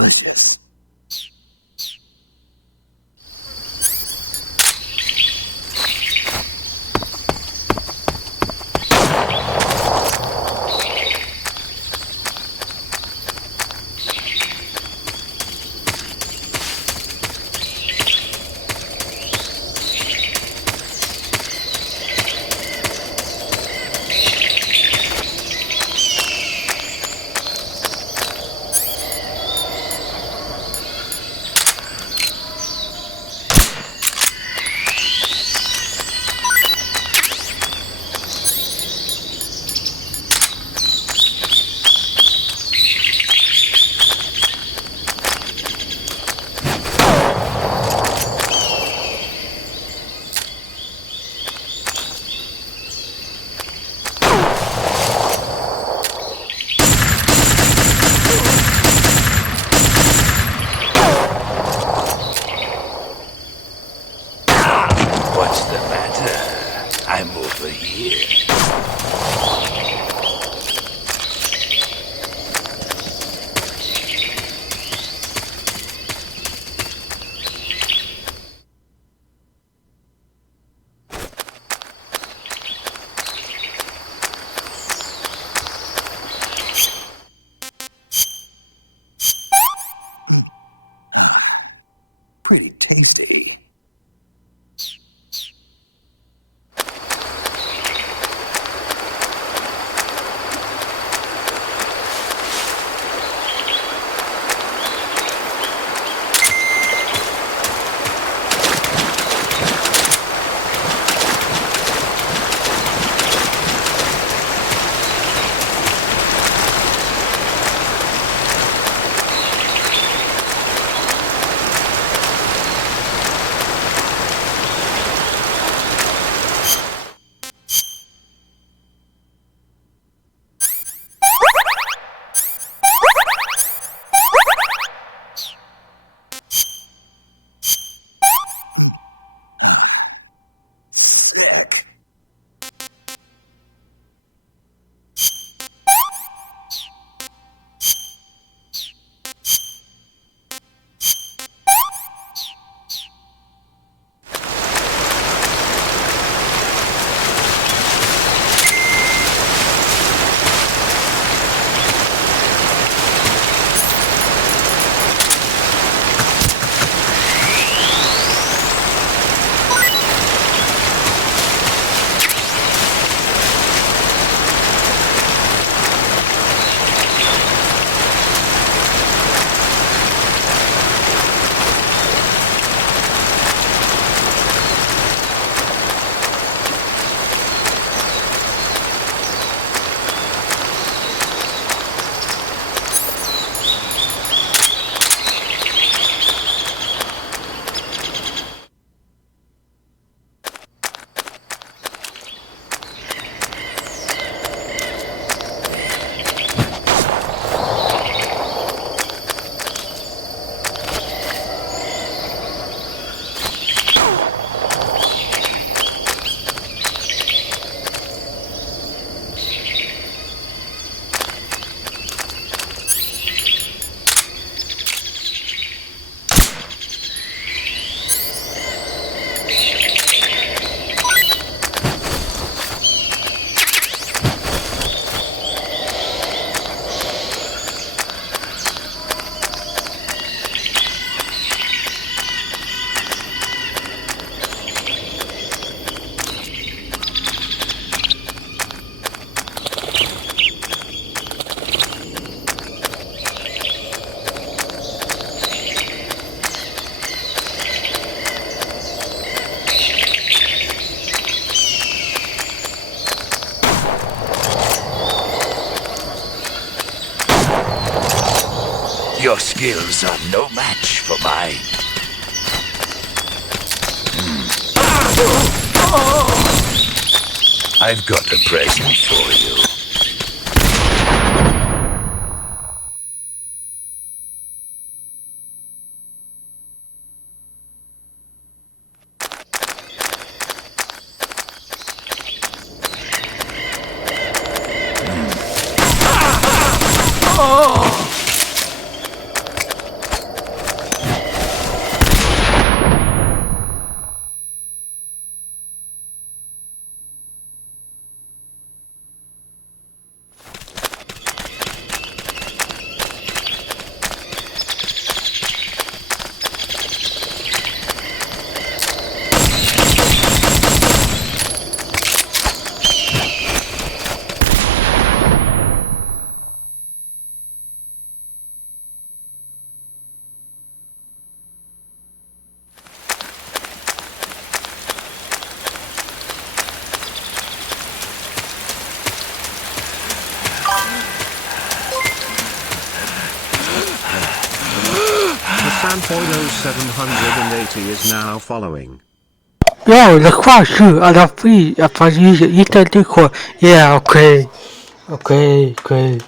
Lucius. What's the matter? I'm over here. Pretty tasty. Your skills are no match for mine. I've got a present for you. 780 is now following. Yo, the cross à la fille, à Paris, il t'a dit quoi? Yeah, okay. Okay, okay.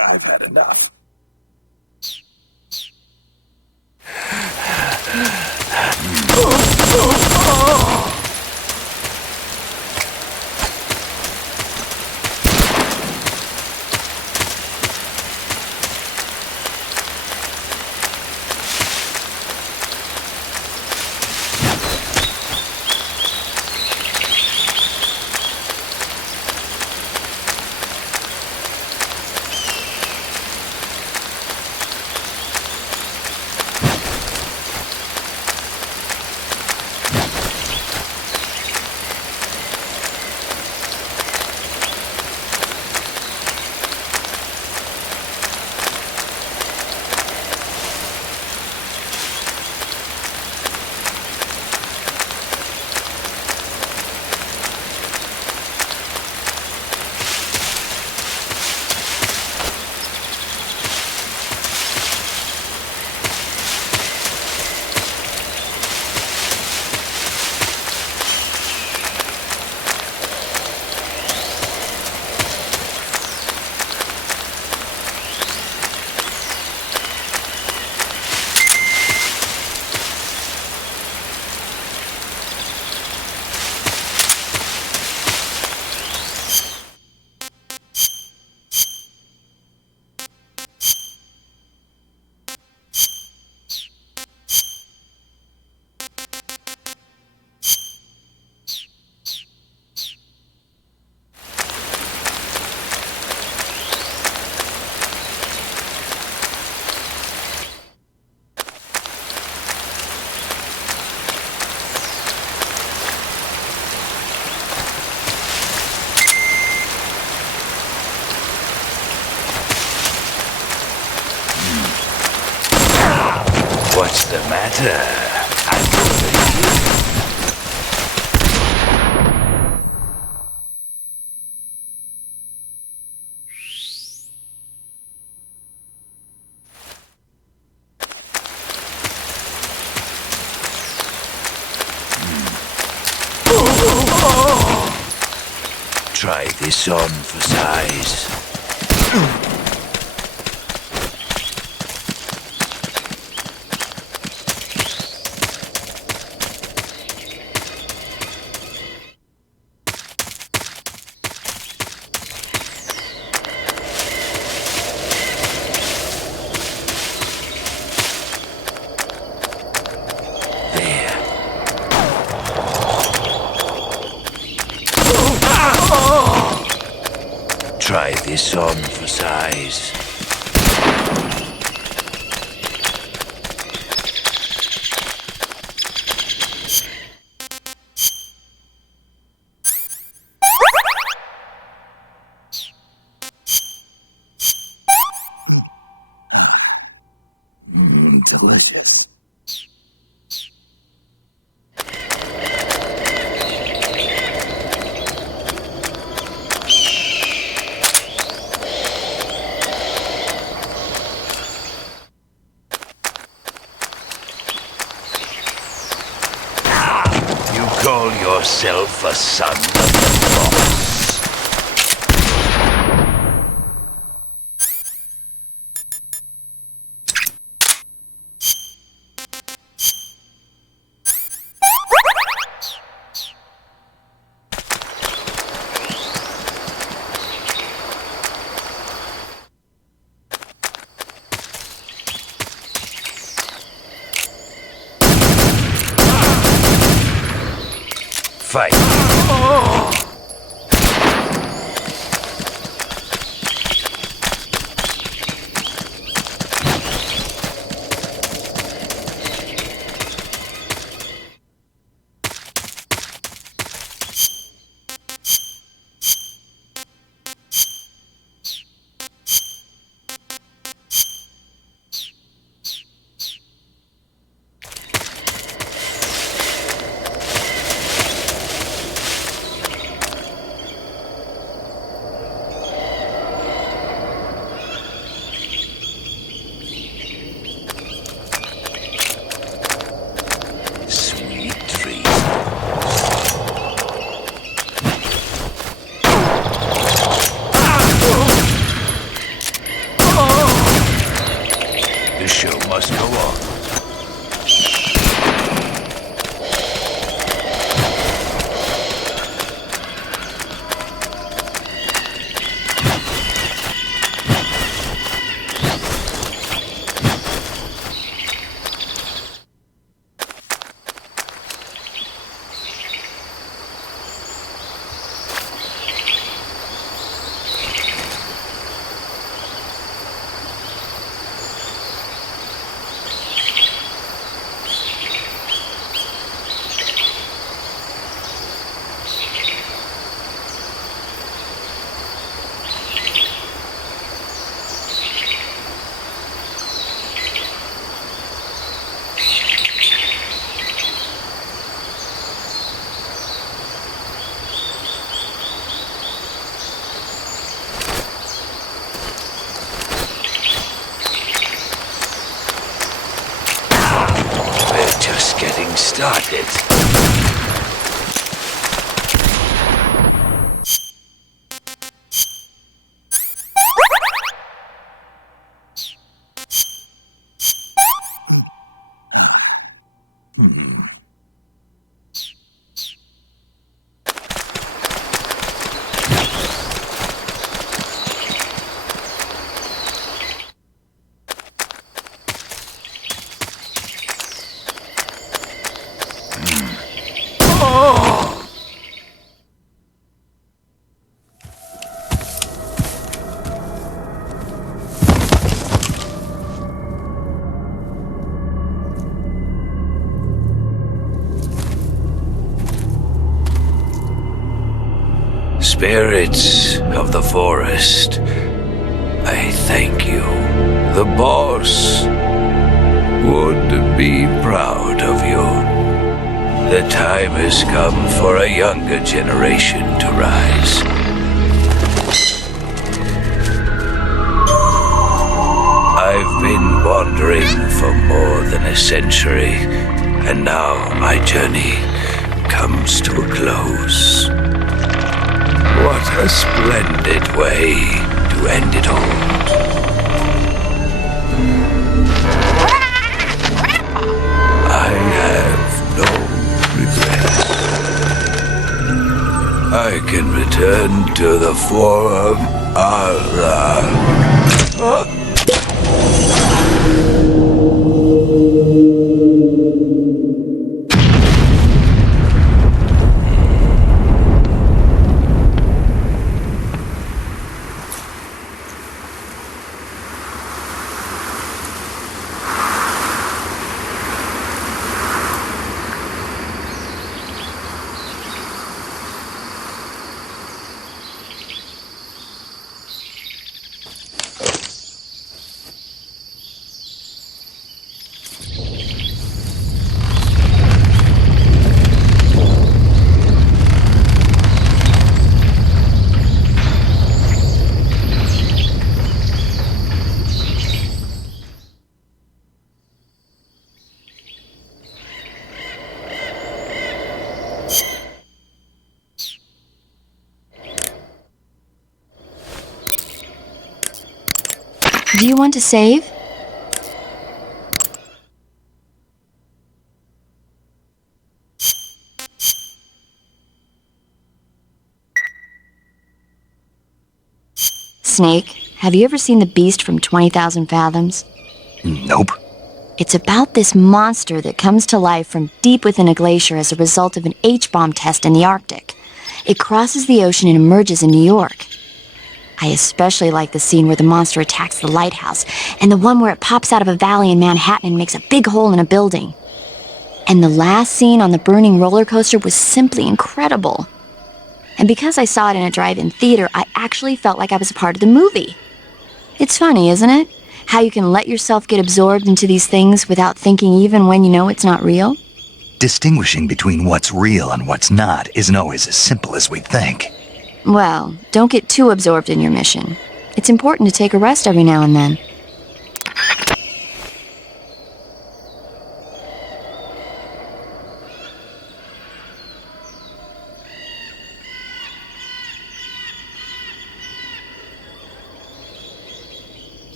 I've had enough. What's the matter? Try this on for size. Try this on for size. Delicious. Call yourself a son of the boss. fight. Started. Spirits of the forest, I thank you. The boss would be proud of you. The time has come for a younger generation to rise. I've been wandering for more than a century, and now my journey comes to a close. What a splendid way to end it all. I have no regrets. I can return to the Forum Allah. Do you want to save? Snake, have you ever seen the beast from 20,000 Fathoms? Nope. It's about this monster that comes to life from deep within a glacier as a result of an H-bomb test in the Arctic. It crosses the ocean and emerges in New York. I especially like the scene where the monster attacks the lighthouse, and the one where it pops out of a valley in Manhattan and makes a big hole in a building. And the last scene on the burning roller coaster was simply incredible. And because I saw it in a drive-in theater, I actually felt like I was a part of the movie. It's funny, isn't it? How you can let yourself get absorbed into these things without thinking even when you know it's not real? Distinguishing between what's real and what's not isn't always as simple as we think. Well, don't get too absorbed in your mission. It's important to take a rest every now and then.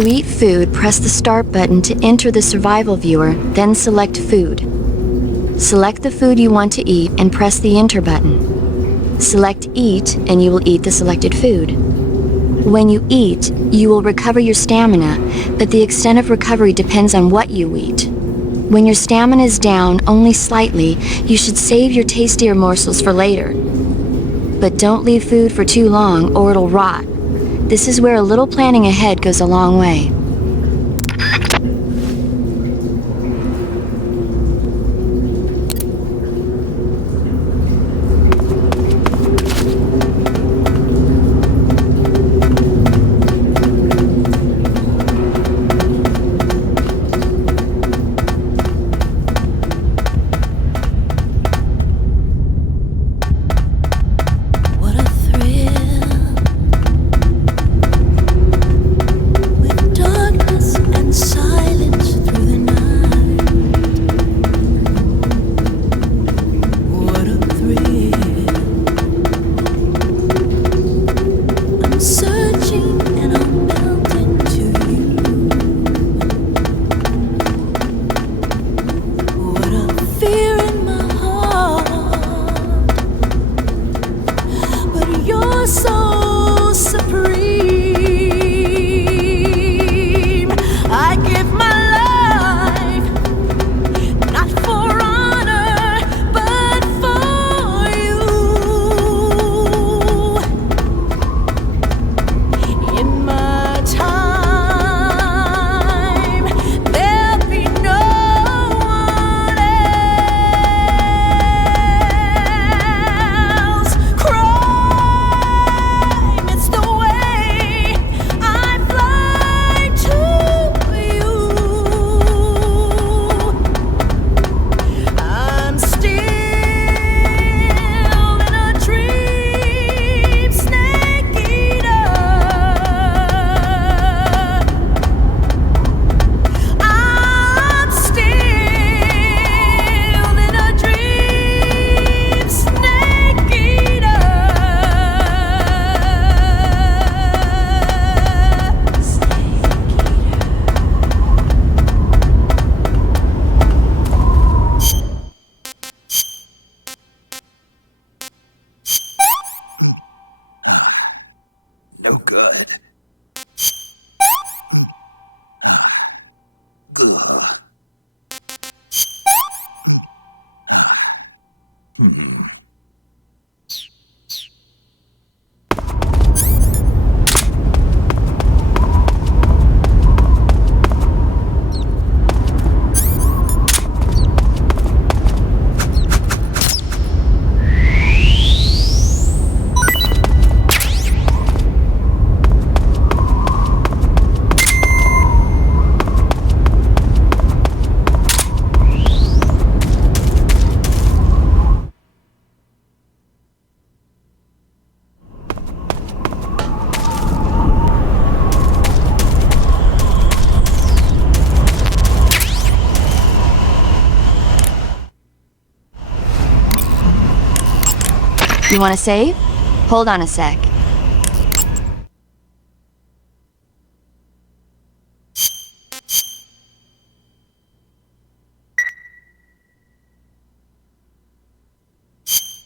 To eat food, press the Start button to enter the survival viewer, then select Food. Select the food you want to eat and press the Enter button. Select Eat and you will eat the selected food. When you eat, you will recover your stamina, but the extent of recovery depends on what you eat. When your stamina is down only slightly, you should save your tastier morsels for later. But don't leave food for too long or it'll rot. This is where a little planning ahead goes a long way. You want to save? Hold on a sec.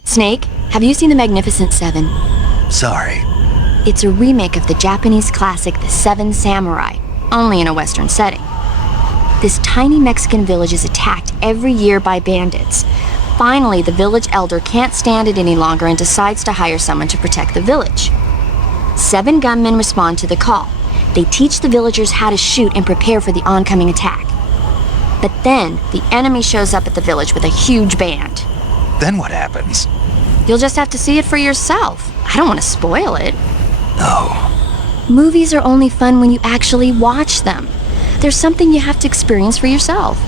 Snake, have you seen The Magnificent Seven? Sorry. It's a remake of the Japanese classic The Seven Samurai, only in a Western setting. This tiny Mexican village is attacked every year by bandits. Finally, the village elder can't stand it any longer and decides to hire someone to protect the village. 7 gunmen respond to the call. They teach the villagers how to shoot and prepare for the oncoming attack. But then, the enemy shows up at the village with a huge band. Then what happens? You'll just have to see it for yourself. I don't want to spoil it. Oh. Movies are only fun when you actually watch them. There's something you have to experience for yourself.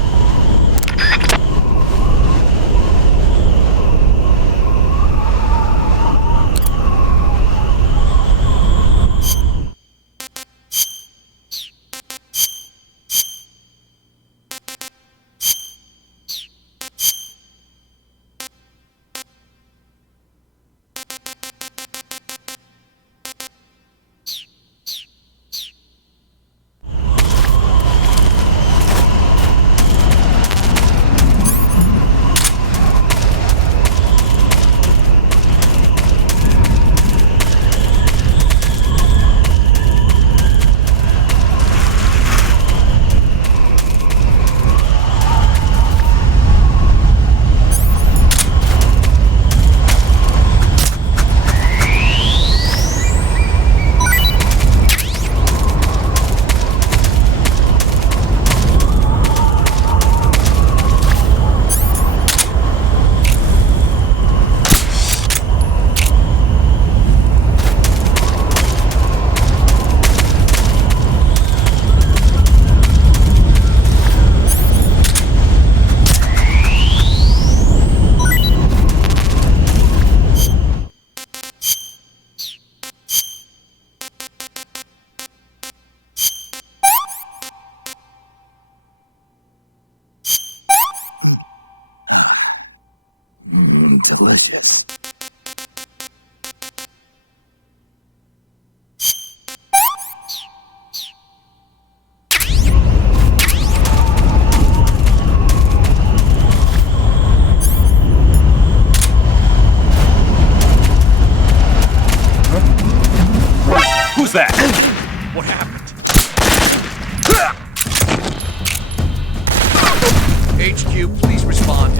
Delicious. Who's that? What happened? HQ, please respond.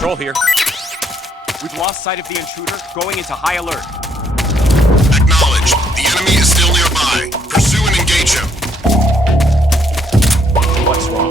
Control here. We've lost sight of the intruder, going into high alert. Acknowledged. The enemy is still nearby. Pursue and engage him. What's wrong?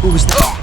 Who was that?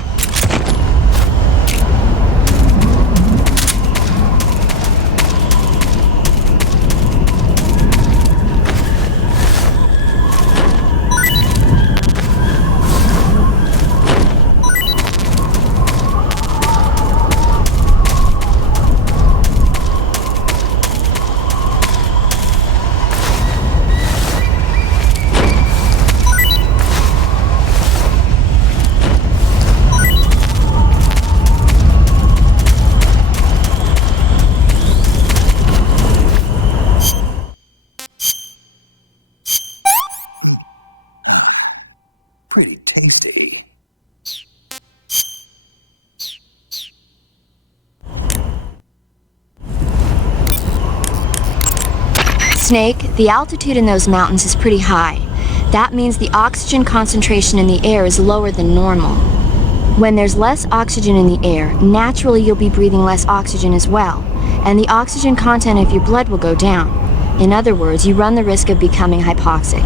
Pretty tasty. Snake, the altitude in those mountains is pretty high. That means the oxygen concentration in the air is lower than normal. When there's less oxygen in the air, naturally you'll be breathing less oxygen as well, and the oxygen content of your blood will go down. In other words, you run the risk of becoming hypoxic.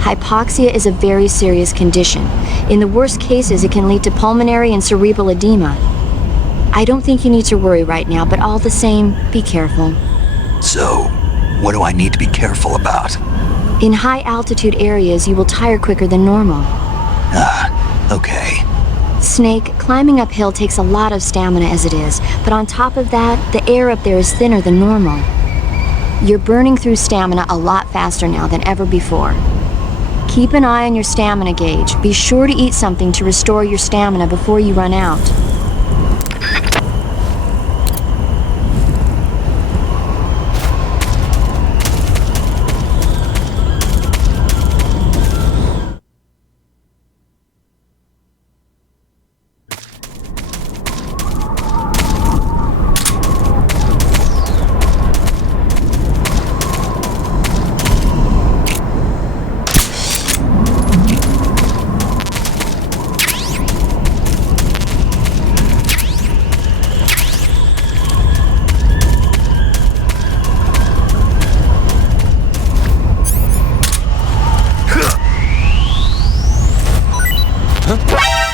Hypoxia is a very serious condition. In the worst cases, it can lead to pulmonary and cerebral edema. I don't think you need to worry right now, but all the same, be careful. So, what do I need to be careful about? In high-altitude areas, you will tire quicker than normal. Okay. Snake, climbing uphill takes a lot of stamina as it is, but on top of that, the air up there is thinner than normal. You're burning through stamina a lot faster now than ever before. Keep an eye on your stamina gauge. Be sure to eat something to restore your stamina before you run out.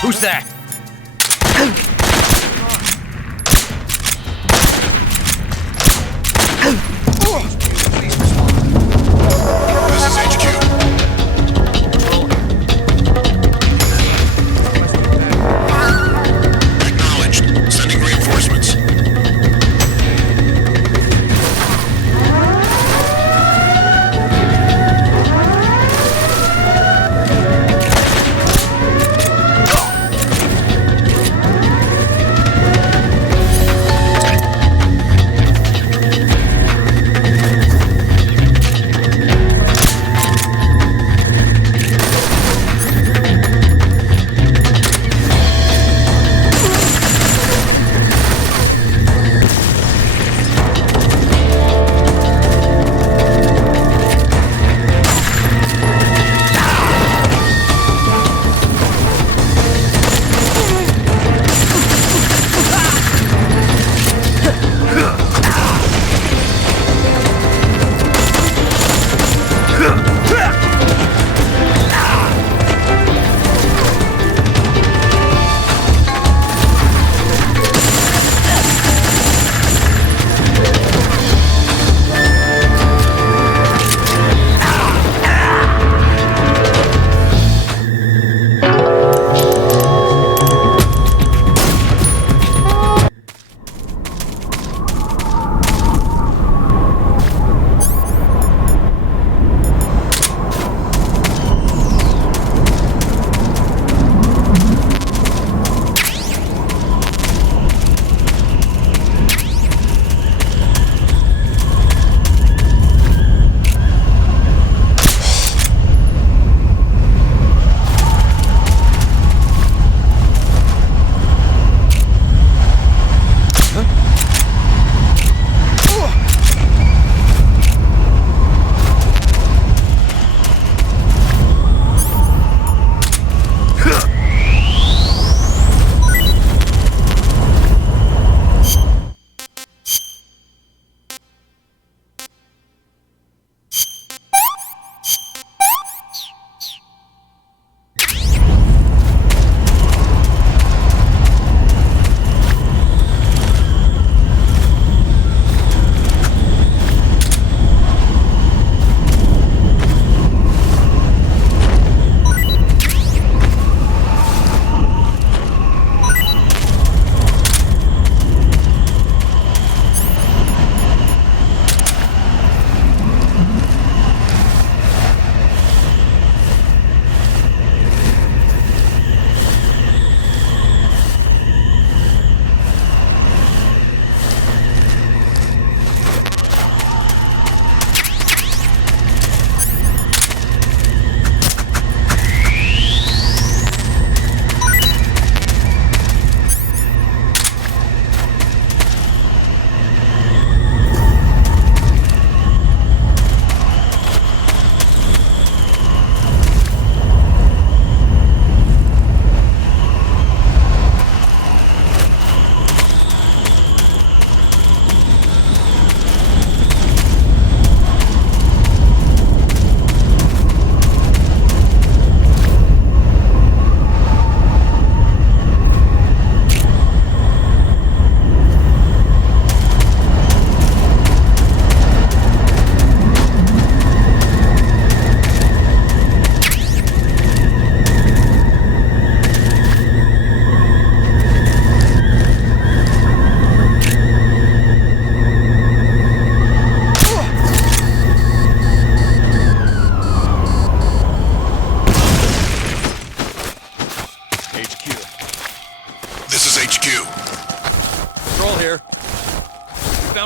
Who's that? This is HQ. Acknowledged. Sending reinforcements.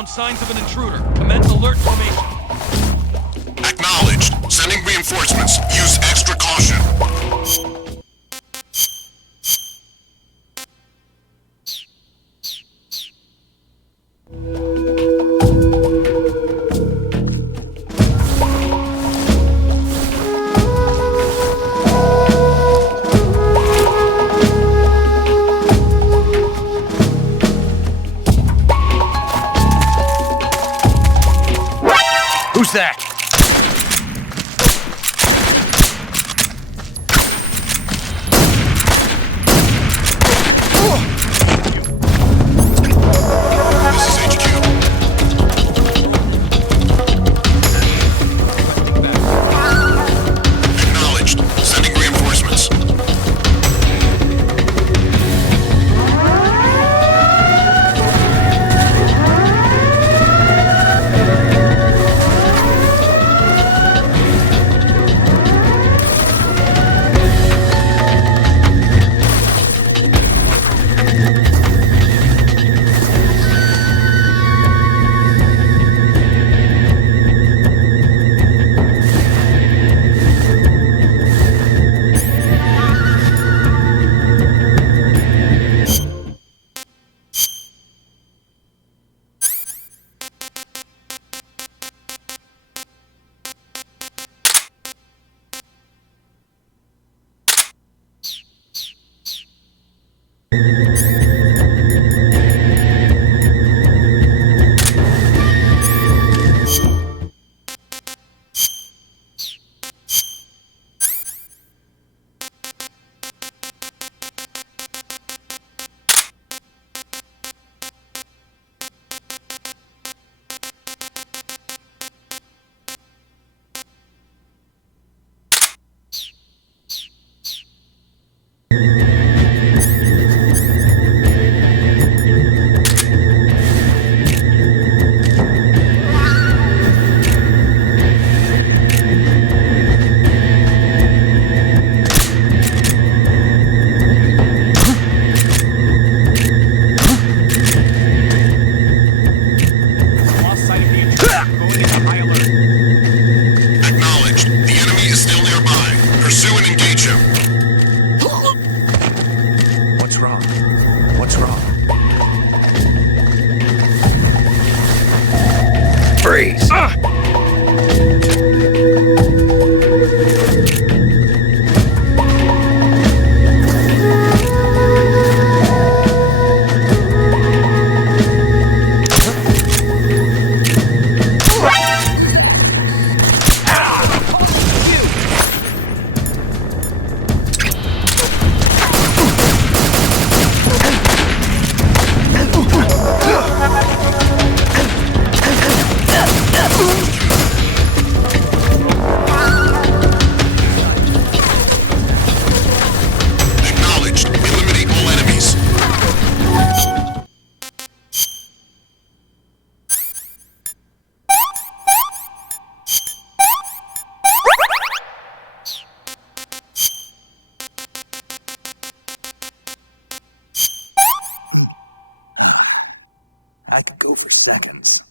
Found signs of an intruder. Commence alert formation. Acknowledged. Sending reinforcements. Use extra caution. Who's that? Acknowledged. Sending reinforcements. Lost sight of the intruder. Going into high alert. Acknowledged. The enemy is still nearby. Pursue and engage him. What's wrong? What's wrong? Freeze! Acknowledged. Eliminate all enemies. I could go for seconds.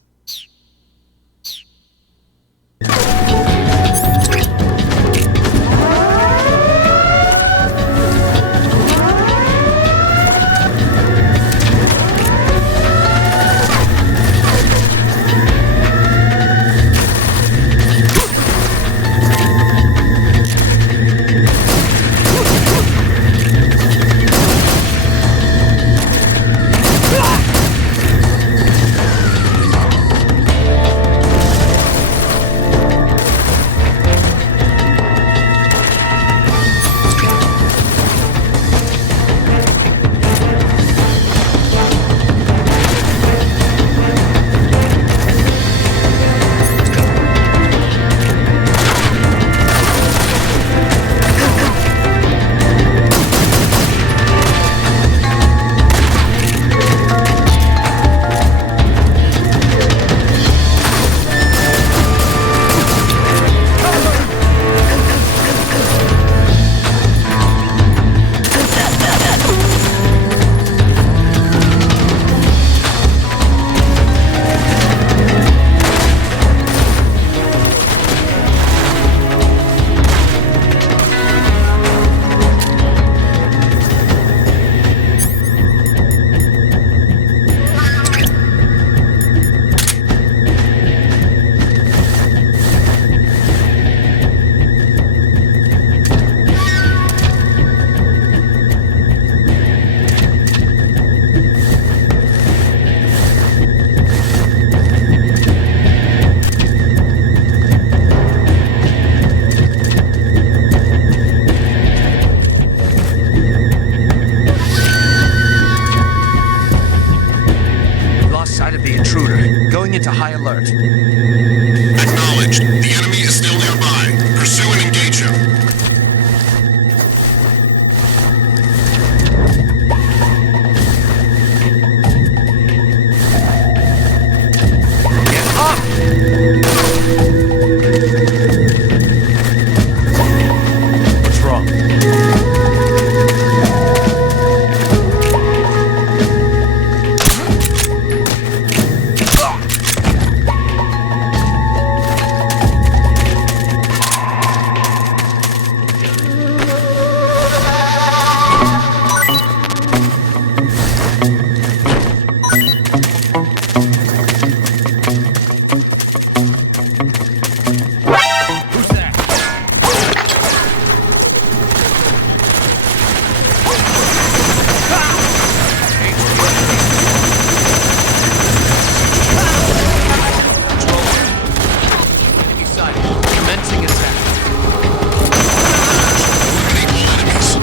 into high alert. Acknowledged. The enemy is still nearby. Pursue and engage him. Get up! What's wrong? Who's that? Enemy side. Commencing attack. Eliminate all enemies.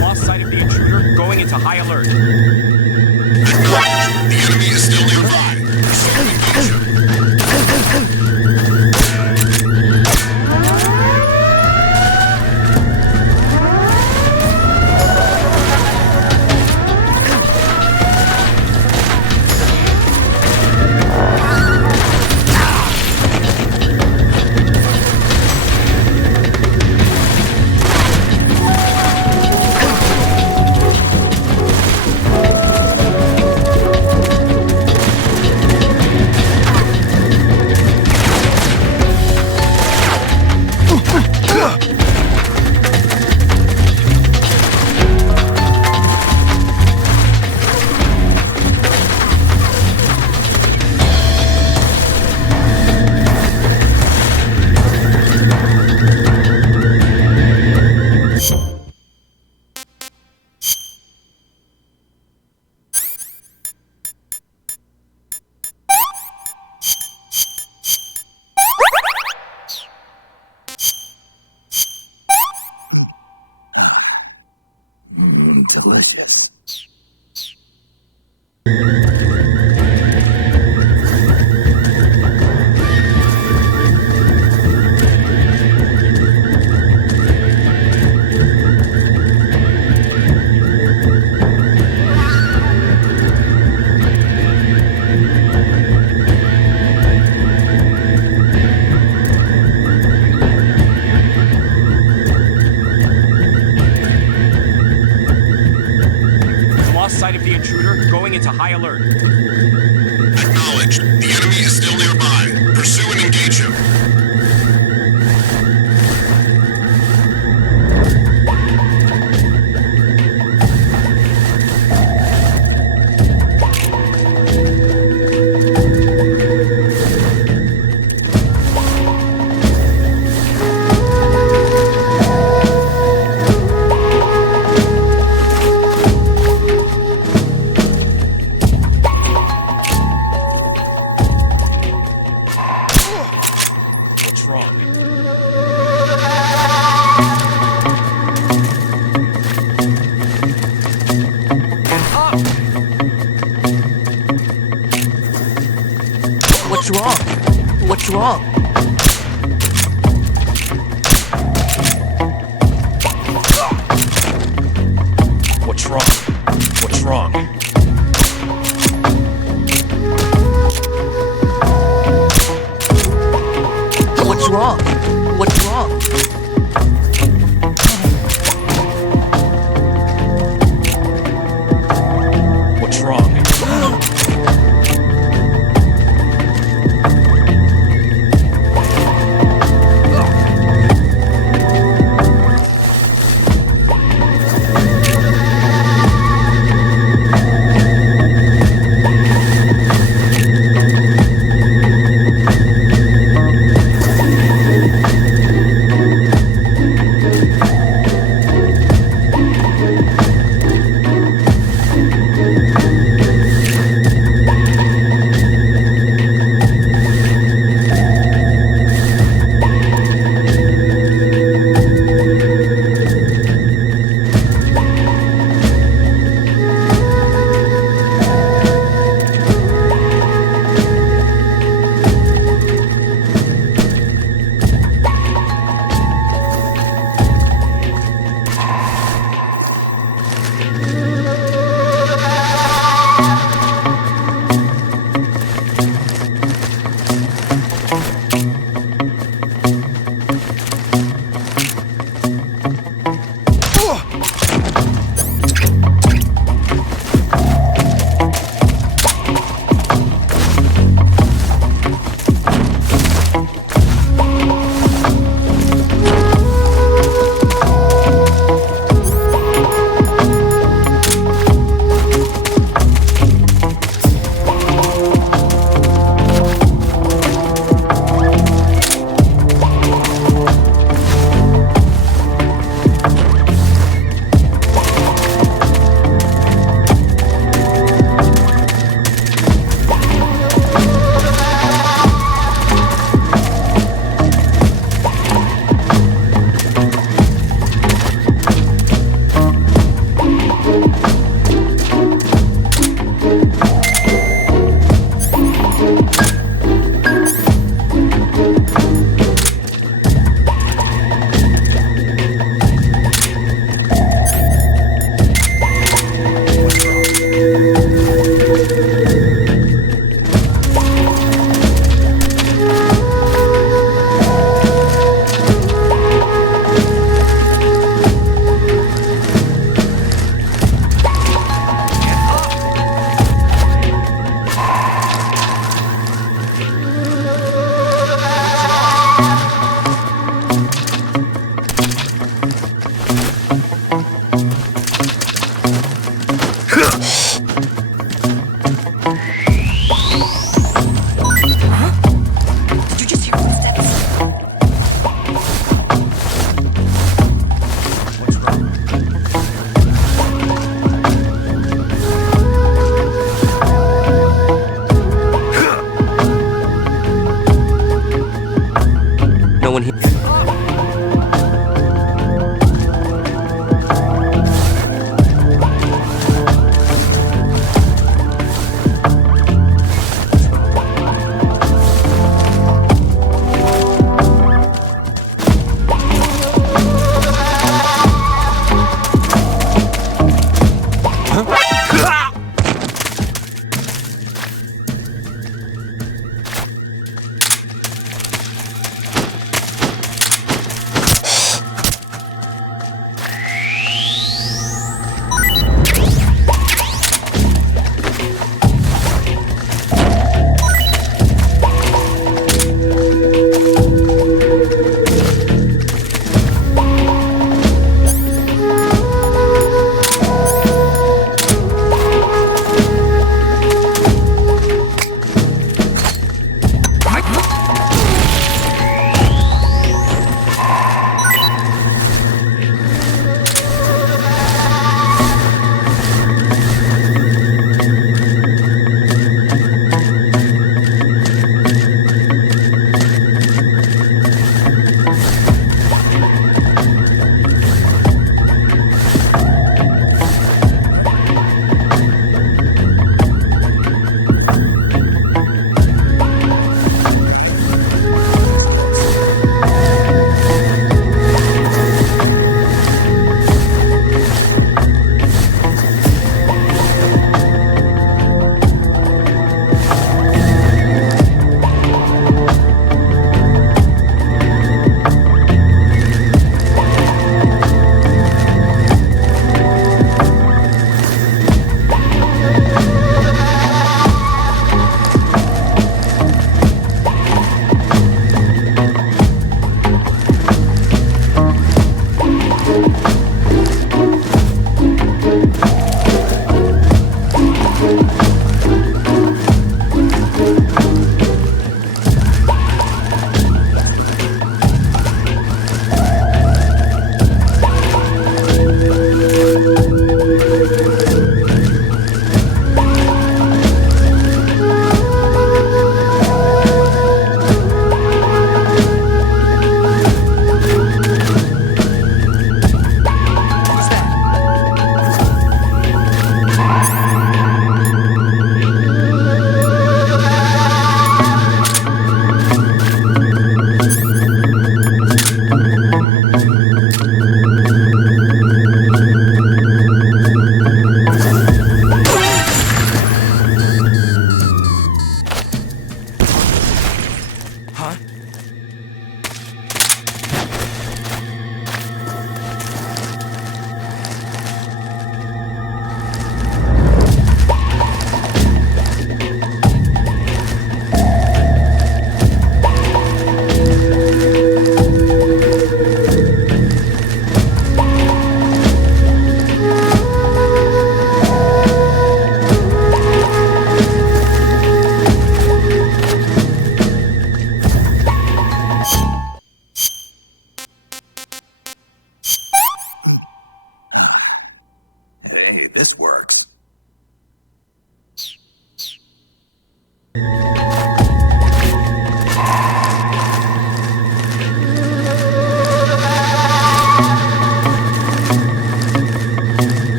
Lost sight of the intruder. Going into high alert. Acknowledged. The enemy is still nearby. Pursue and engage him. Sight of the intruder. Going into high alert. Acknowledged. The enemy is still nearby. Pursue and engage him. What's wrong? What's wrong? What's wrong? What's wrong? What's wrong? What's wrong?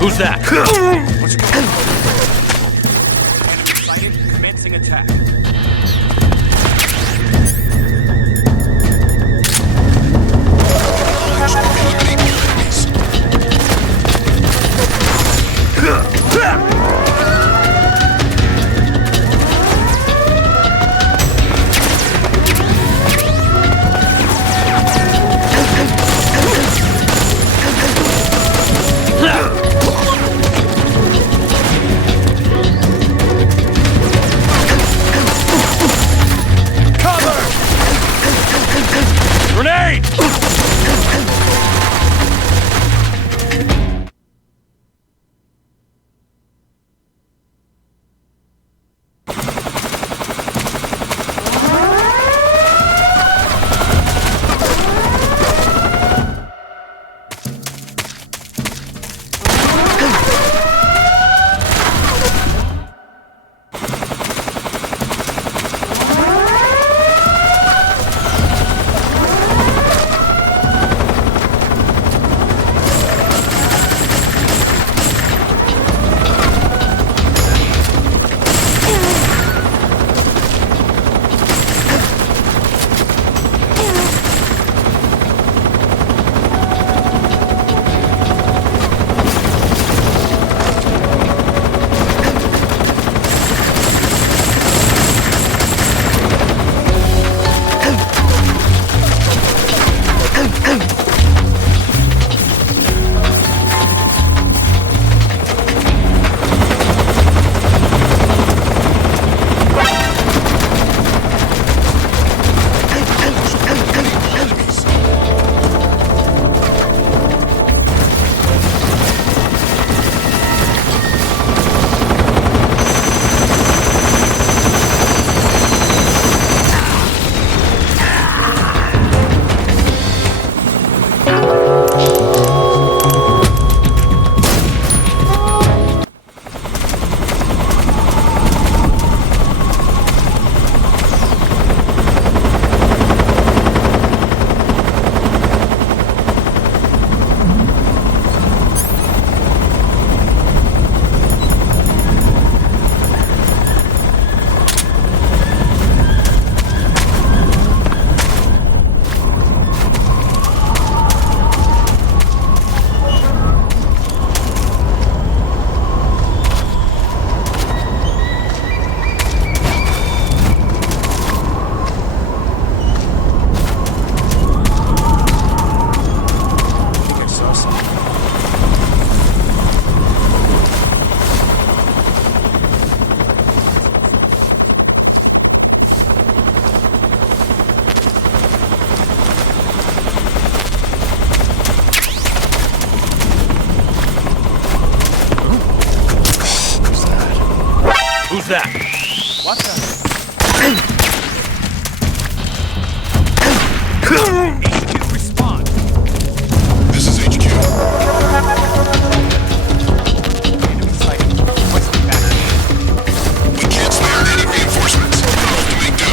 Who's that? What's going on? Enemy sighted. Commencing attack. Grenade! Who's that? What the? HQ, respond. This is HQ. Enemy sighted. Requesting backup. We can't spare any reinforcements. We'll have to make do.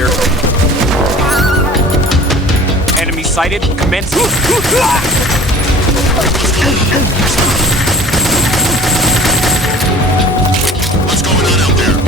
here. Enemy sighted. Commence. What's going on out there?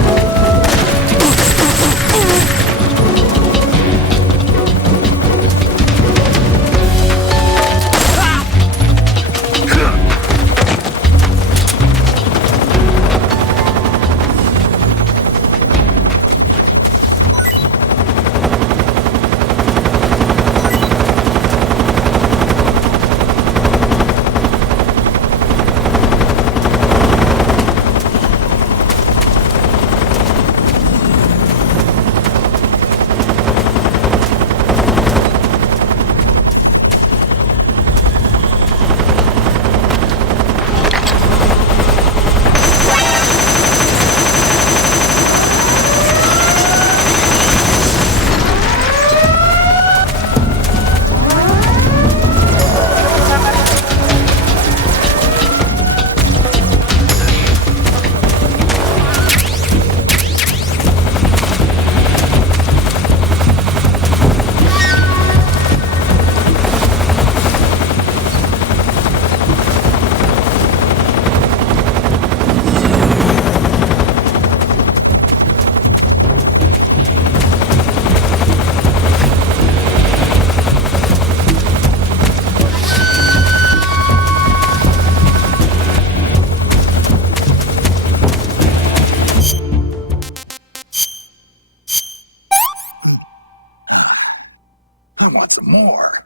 I want some more.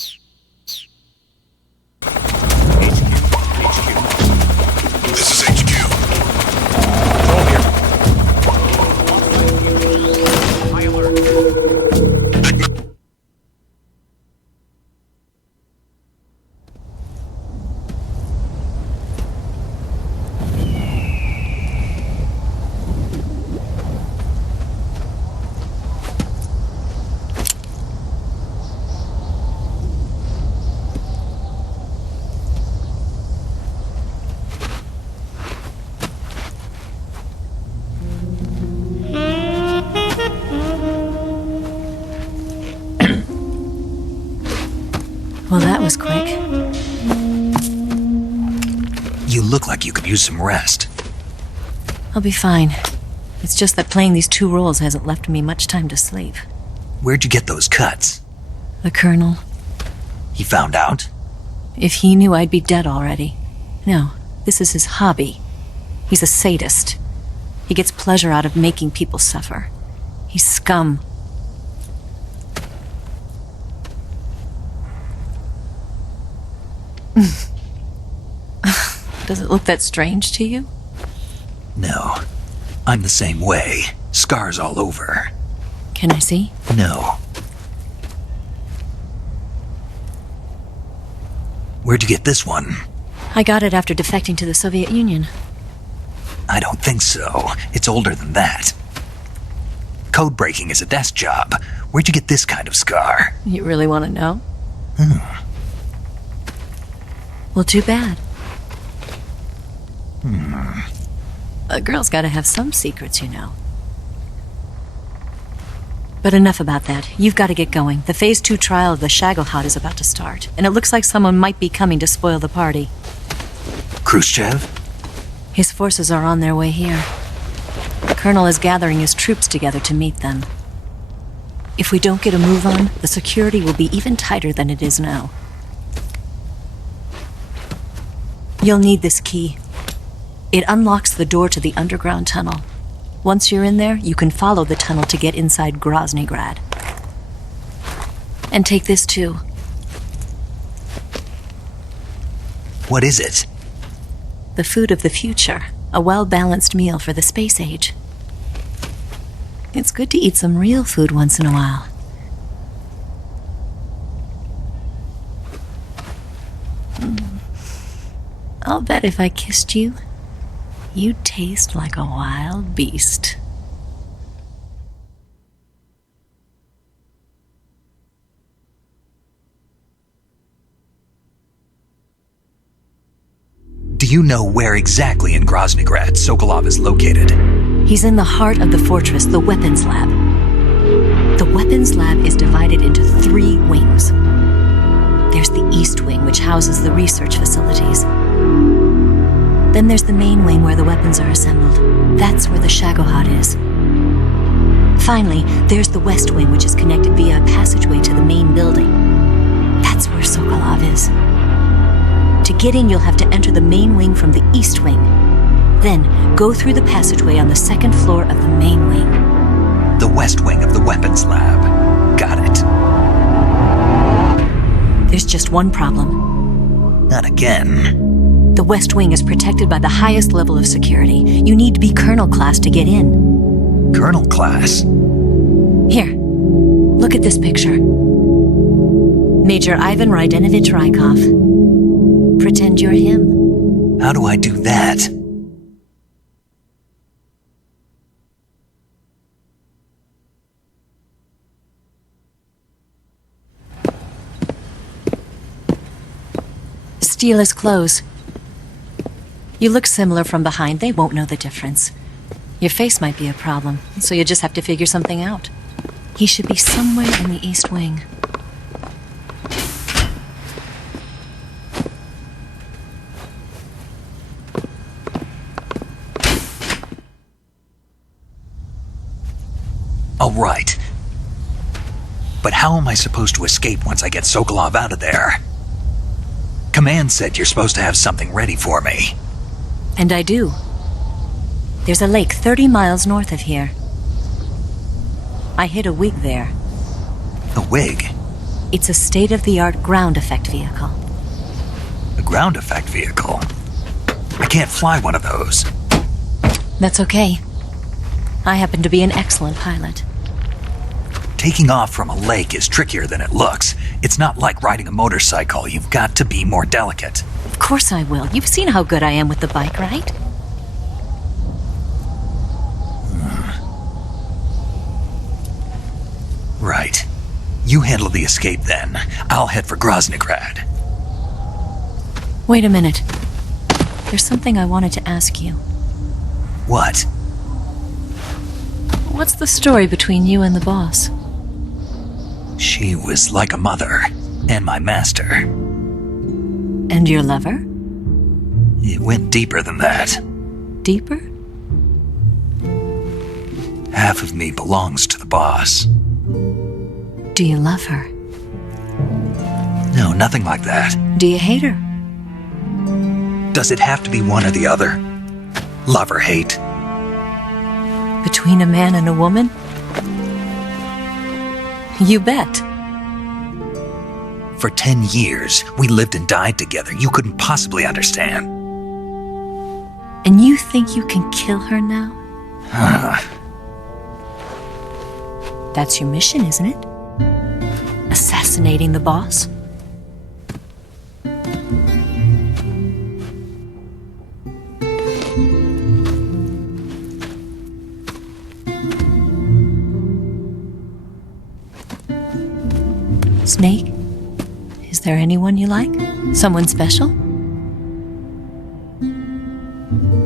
This is HQ. Control here. High alert. Well, that was quick. You look like you could use some rest. I'll be fine. It's just that playing these two roles hasn't left me much time to sleep. Where'd you get those cuts? The Colonel. He found out? If he knew, I'd be dead already. No, this is his hobby. He's a sadist. He gets pleasure out of making people suffer. He's scum. Does it look that strange to you? No. I'm the same way. Scars all over. Can I see? No. Where'd you get this one? I got it after defecting to the Soviet Union. I don't think so. It's older than that. Code breaking is a desk job. Where'd you get this kind of scar? You really want to know? Well, too bad. A girl's got to have some secrets, you know. But enough about that. You've got to get going. The Phase 2 trial of the Shagelhot is about to start, and it looks like someone might be coming to spoil the party. Khrushchev? His forces are on their way here. The Colonel is gathering his troops together to meet them. If we don't get a move on, the security will be even tighter than it is now. You'll need this key. It unlocks the door to the underground tunnel. Once you're in there, you can follow the tunnel to get inside Groznygrad. And take this too. What is it? The food of the future. A well-balanced meal for the space age. It's good to eat some real food once in a while. I'll bet if I kissed you, you'd taste like a wild beast. Do you know where exactly in Groznygrad Sokolov is located? He's in the heart of the fortress, the weapons lab. weapons lab is divided into 3 wings. There's the East Wing, which houses the research facilities. Then there's the main wing where the weapons are assembled. That's where the Shagohod is. Finally, there's the West Wing, which is connected via a passageway to the main building. That's where Sokolov is. To get in, you'll have to enter the main wing from the East Wing. Then, go through the passageway on the 2nd floor of the main wing. The West Wing of the weapons lab. Got it. There's just one problem. Not again. The West Wing is protected by the highest level of security. You need to be Colonel class to get in. Colonel class? Here, look at this picture. Major Ivan Rydenovich Rykov. Pretend you're him. How do I do that? Steal his clothes. You look similar from behind. They won't know the difference. Your face might be a problem, so you just have to figure something out. He should be somewhere in the East Wing. All right. But how am I supposed to escape once I get Sokolov out of there? Command said you're supposed to have something ready for me. And I do. There's a lake 30 miles north of here. I hid a wig there. A wig? It's a state-of-the-art ground effect vehicle. A ground effect vehicle? I can't fly one of those. That's okay. I happen to be an excellent pilot. Taking off from a lake is trickier than it looks. It's not like riding a motorcycle. You've got to be more delicate. Of course I will. You've seen how good I am with the bike, right? Right. You handle the escape then. I'll head for Groznygrad. Wait a minute. There's something I wanted to ask you. What? What's the story between you and the boss? She was like a mother, and my master. And your lover? It went deeper than that. Deeper? Half of me belongs to the boss. Do you love her? No, nothing like that. Do you hate her? Does it have to be one or the other? Love or hate? Between a man and a woman? You bet. For 10 years, we lived and died together. You couldn't possibly understand. And you think you can kill her now? That's your mission, isn't it? Assassinating the boss? Snake? Is there anyone you like? Someone special?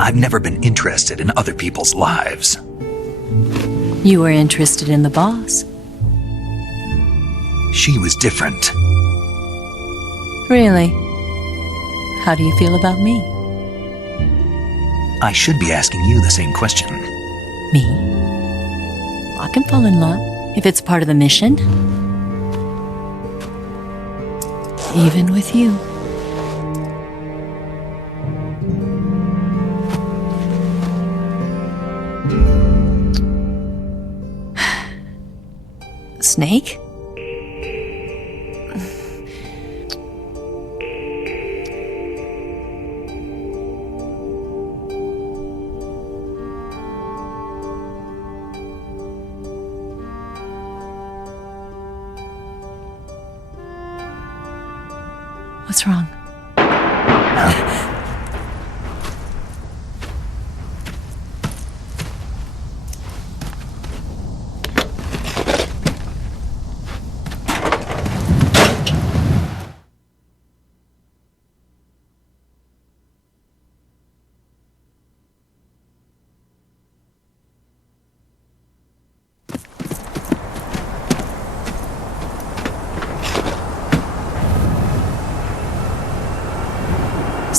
I've never been interested in other people's lives. You were interested in the boss. She was different. Really? How do you feel about me? I should be asking you the same question. Me? I can fall in love if it's part of the mission. Even with you. Snake? What's wrong?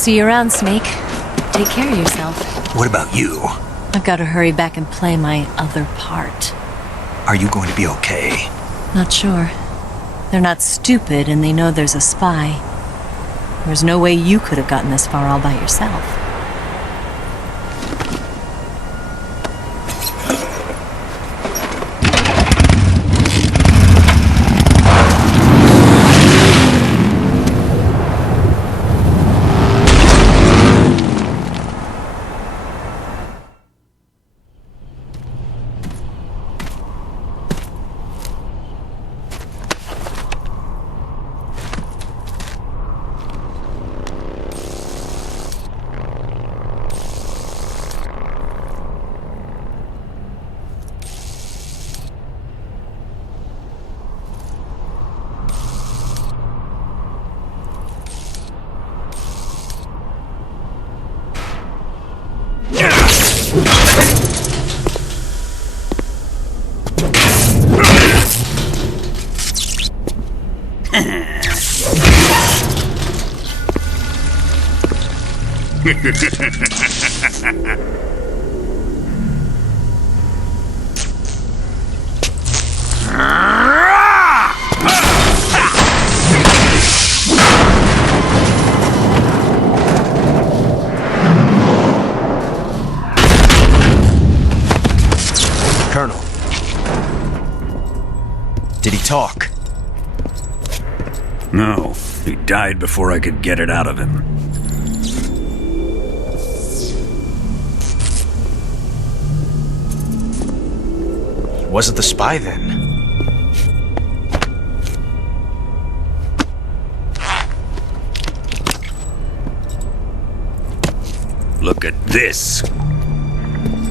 see you around, Snake. Take care of yourself. What about you? I've got to hurry back and play my other part. Are you going to be okay? Not sure. They're not stupid, and they know there's a spy. There's no way you could have gotten this far all by yourself. Colonel. Did he talk? No, he died before I could get it out of him. Was it the spy then? Look at this.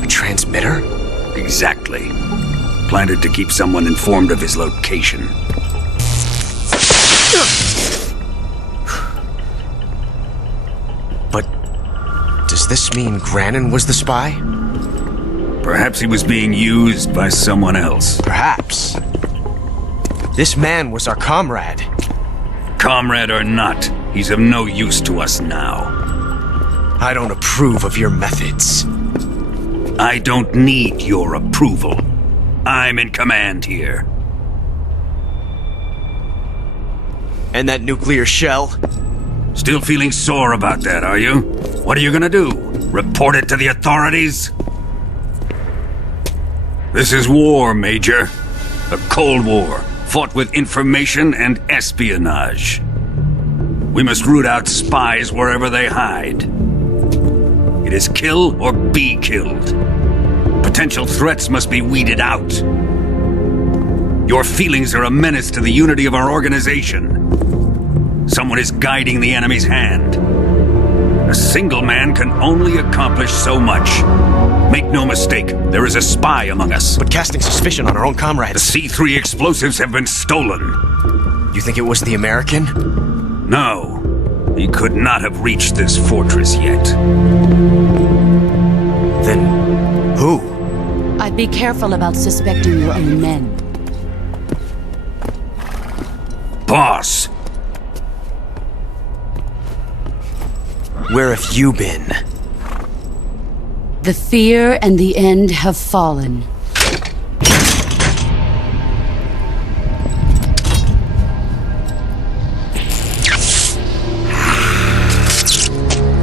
A transmitter? Exactly. Planted to keep someone informed of his location. But does this mean Grannon was the spy? Perhaps he was being used by someone else. Perhaps. This man was our comrade. Comrade or not, he's of no use to us now. I don't approve of your methods. I don't need your approval. I'm in command here. And that nuclear shell? Still feeling sore about that, are you? What are you gonna do? Report it to the authorities? This is war, Major. A Cold War, fought with information and espionage. We must root out spies wherever they hide. It is kill or be killed. Potential threats must be weeded out. Your feelings are a menace to the unity of our organization. Someone is guiding the enemy's hand. A single man can only accomplish so much. Make no mistake, there is a spy among us. But casting suspicion on our own comrades. The C3 explosives have been stolen. You think it was the American? No. He could not have reached this fortress yet. Then, who? I'd be careful about suspecting your own men. Boss! Where have you been? The fear and the end have fallen.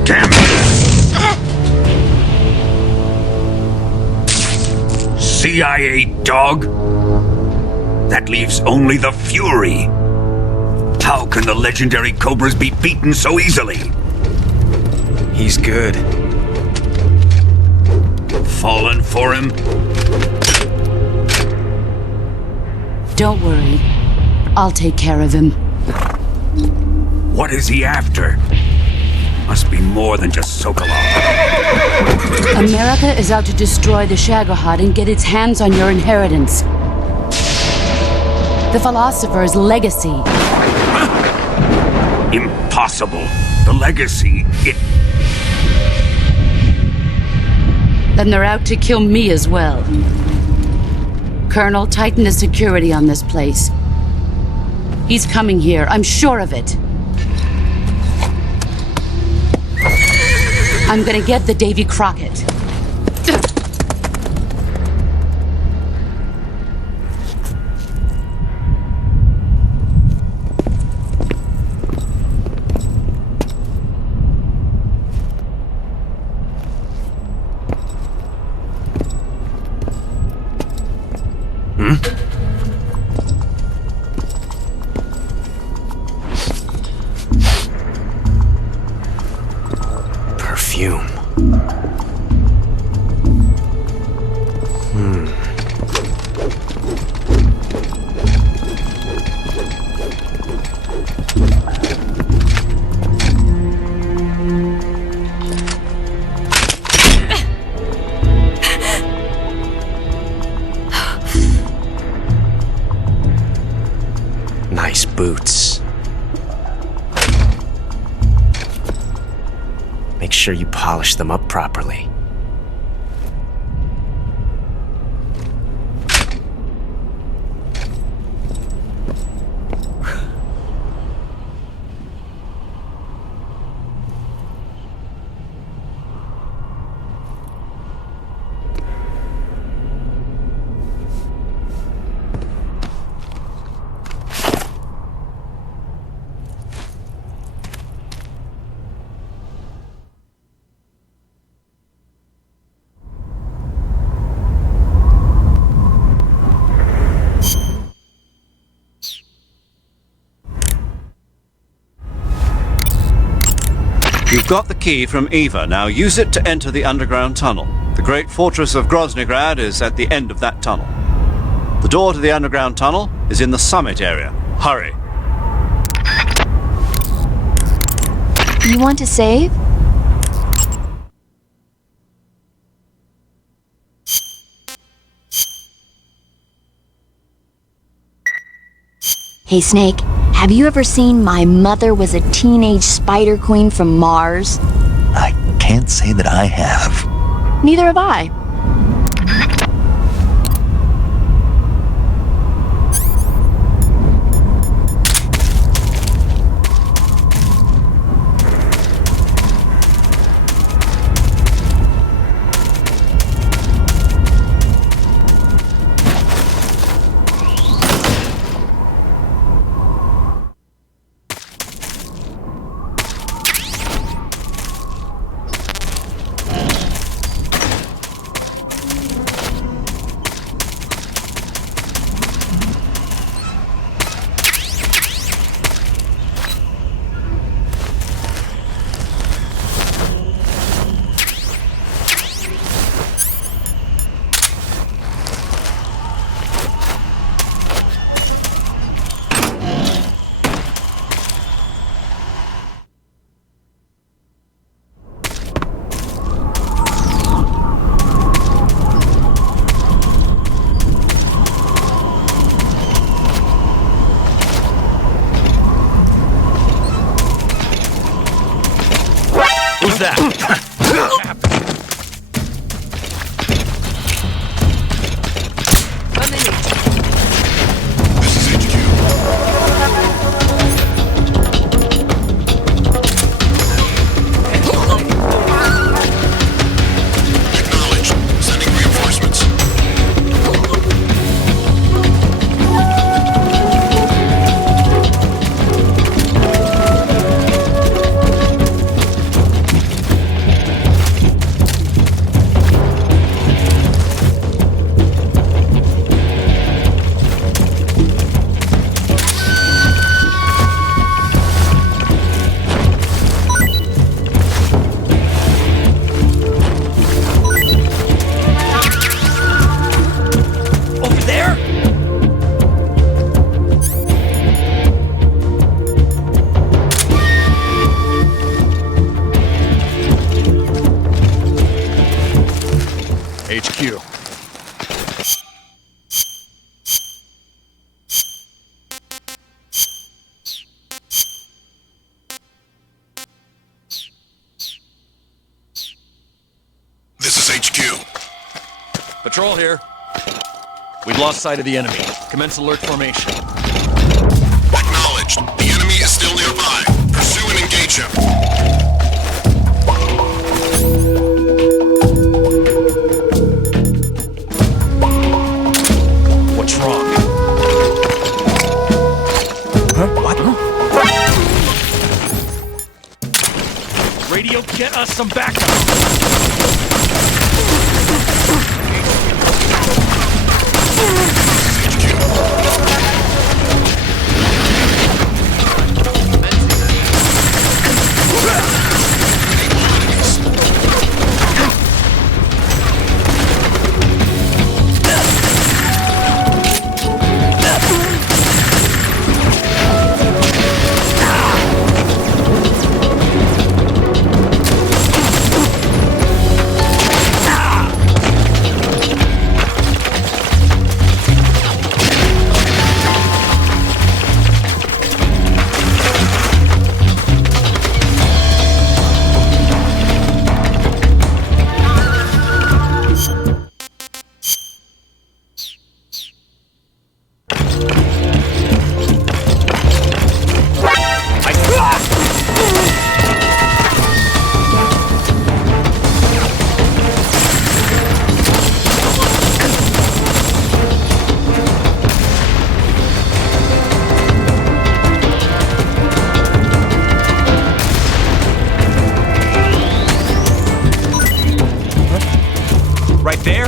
Damn it! CIA dog? That leaves only the Fury. How can the legendary Cobras be beaten so easily? He's good. Fallen for him? Don't worry. I'll take care of him. What is he after? Must be more than just Sokolov. America is out to destroy the Shagohod and get its hands on your inheritance. The Philosopher's legacy. Impossible. The legacy, Then they're out to kill me as well. Colonel, tighten the security on this place. He's coming here, I'm sure of it. I'm gonna get the Davy Crockett. Perfume. Nice boots. Make sure you polish them up properly. You've got the key from Eva. Now use it to enter the underground tunnel. The great fortress of Groznygrad is at the end of that tunnel. The door to the underground tunnel is in the summit area. Hurry. You want to save? Hey, Snake, have you ever seen My Mother Was a Teenage Spider Queen from Mars? I can't say that I have. Neither have I. Who's that? HQ. This is HQ. Patrol here. We've lost sight of the enemy. Commence alert formation. Acknowledged. The enemy is still nearby. Pursue and engage him. Radio, get us some backup! Right there?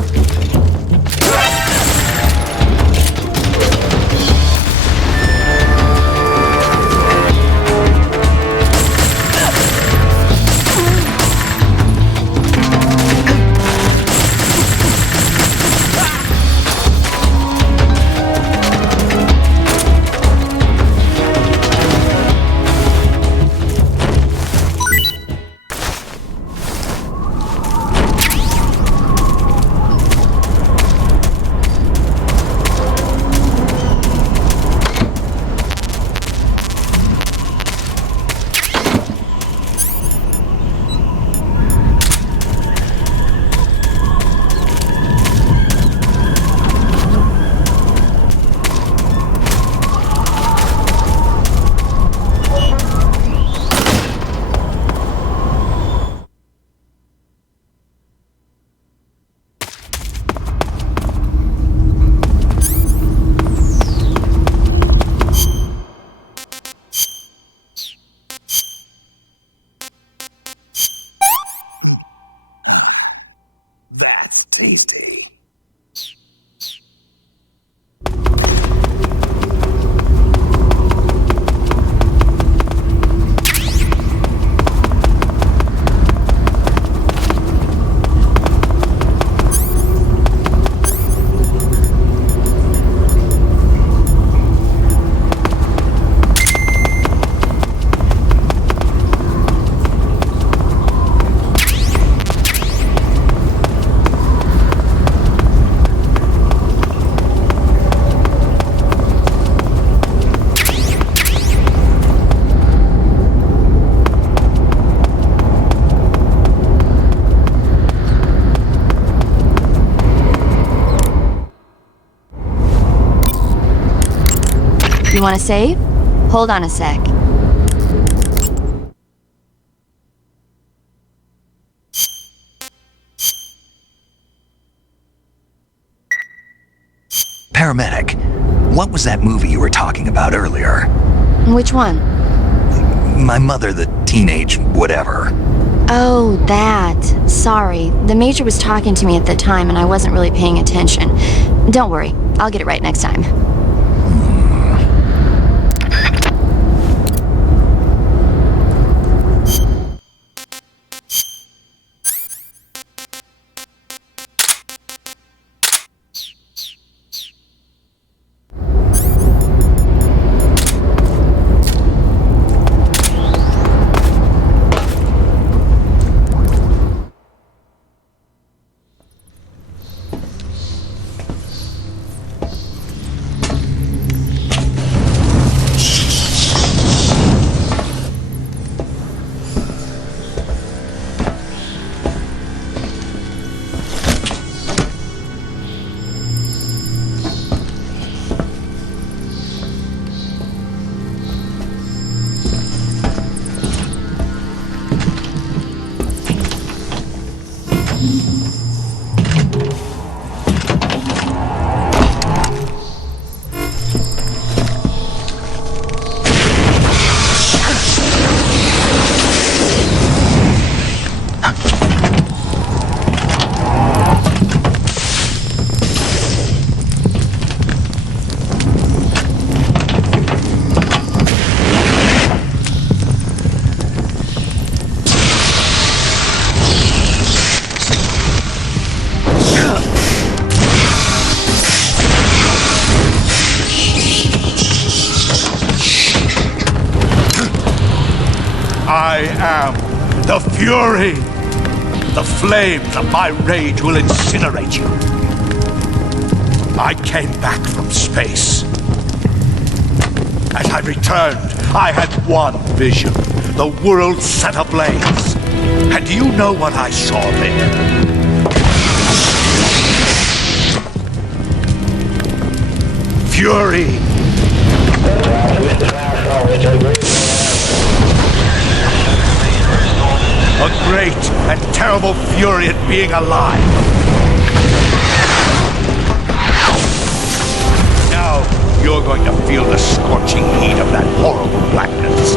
That's tasty. You want to save? Hold on a sec. Paramedic, what was that movie you were talking about earlier? Which one? My mother, the teenage whatever. Oh, that. Sorry. The Major was talking to me at the time and I wasn't really paying attention. Don't worry. I'll get it right next time. I am the Fury! The flames of my rage will incinerate you. I came back from space. As I returned, I had one vision. The world set ablaze. And do you know what I saw there? Fury! A great and terrible fury at being alive. Now you're going to feel the scorching heat of that horrible blackness.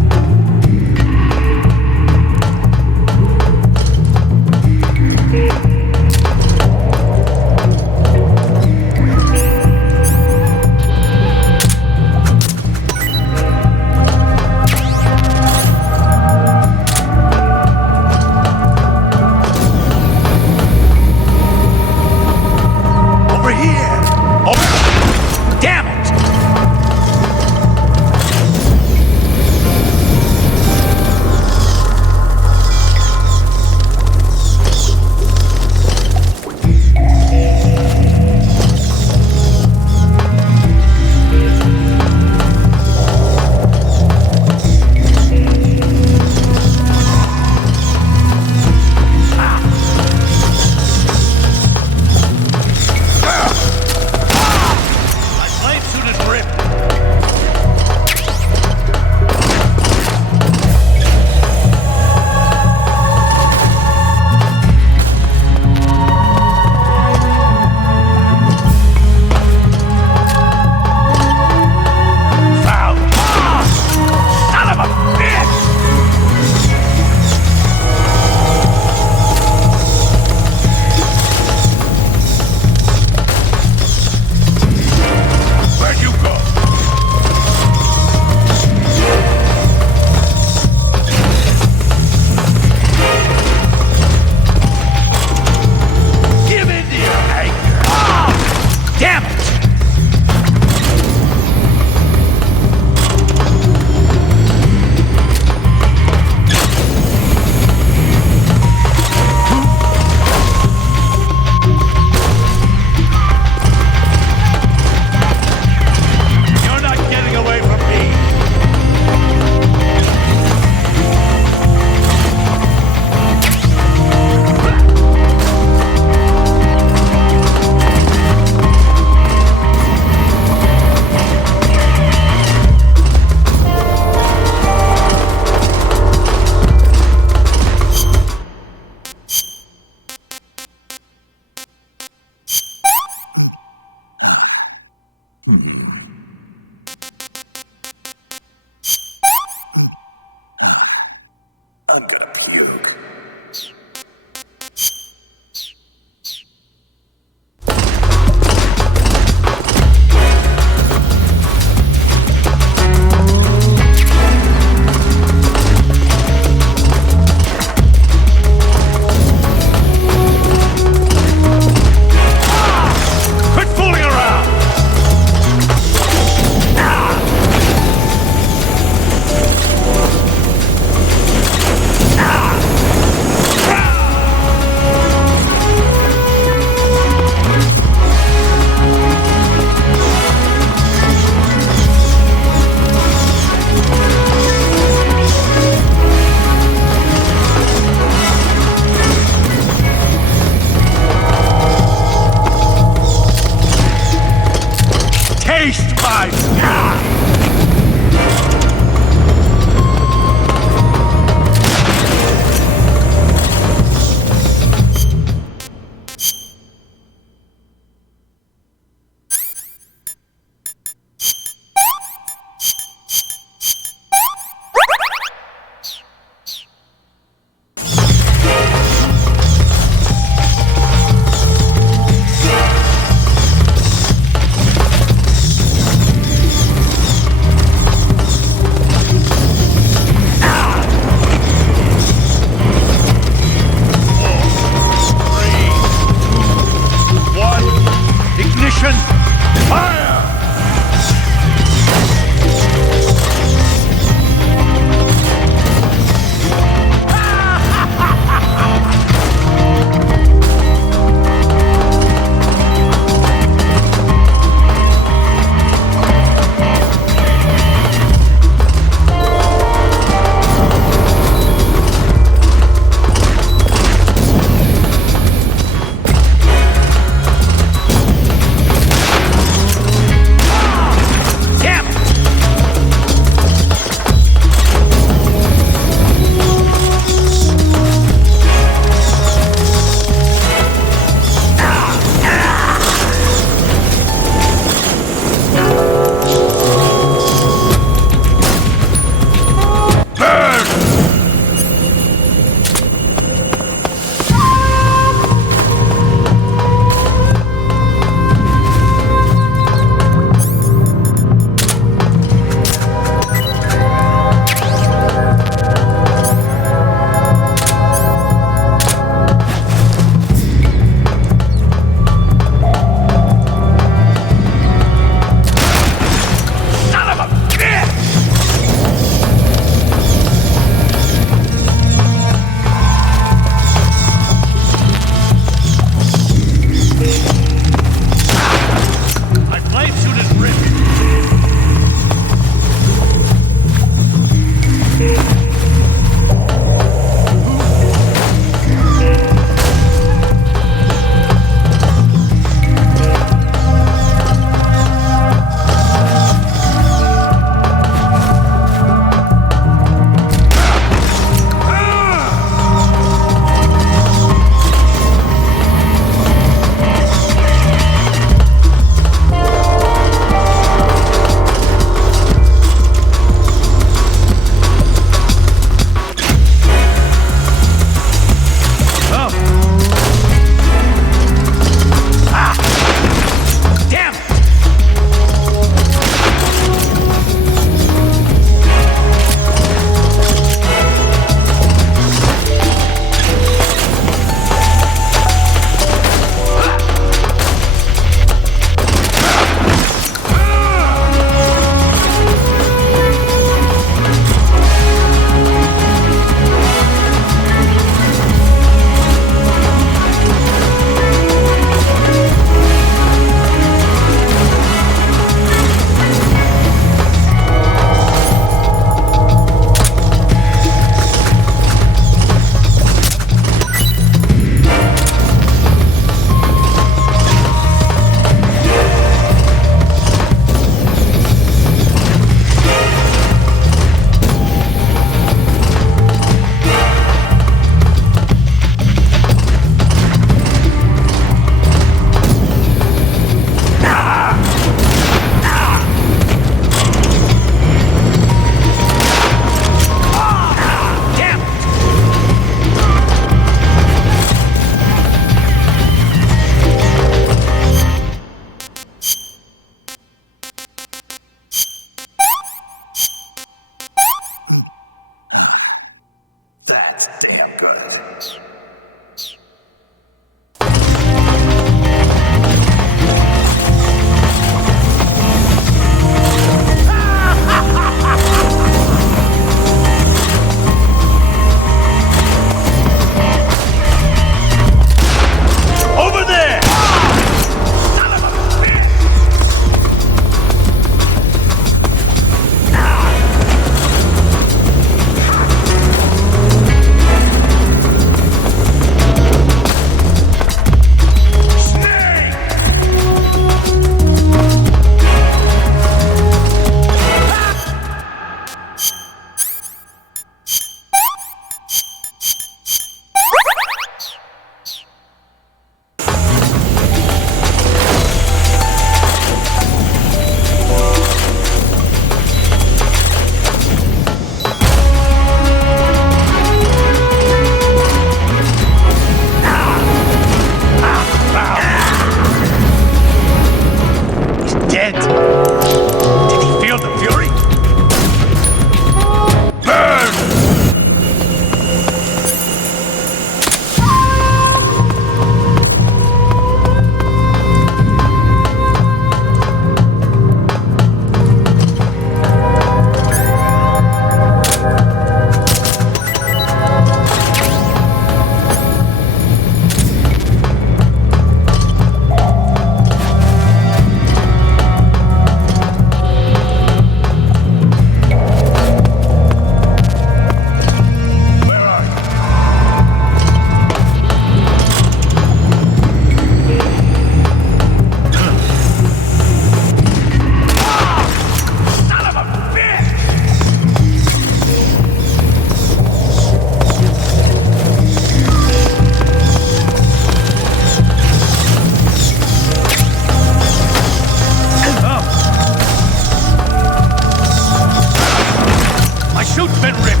chute's been ripped!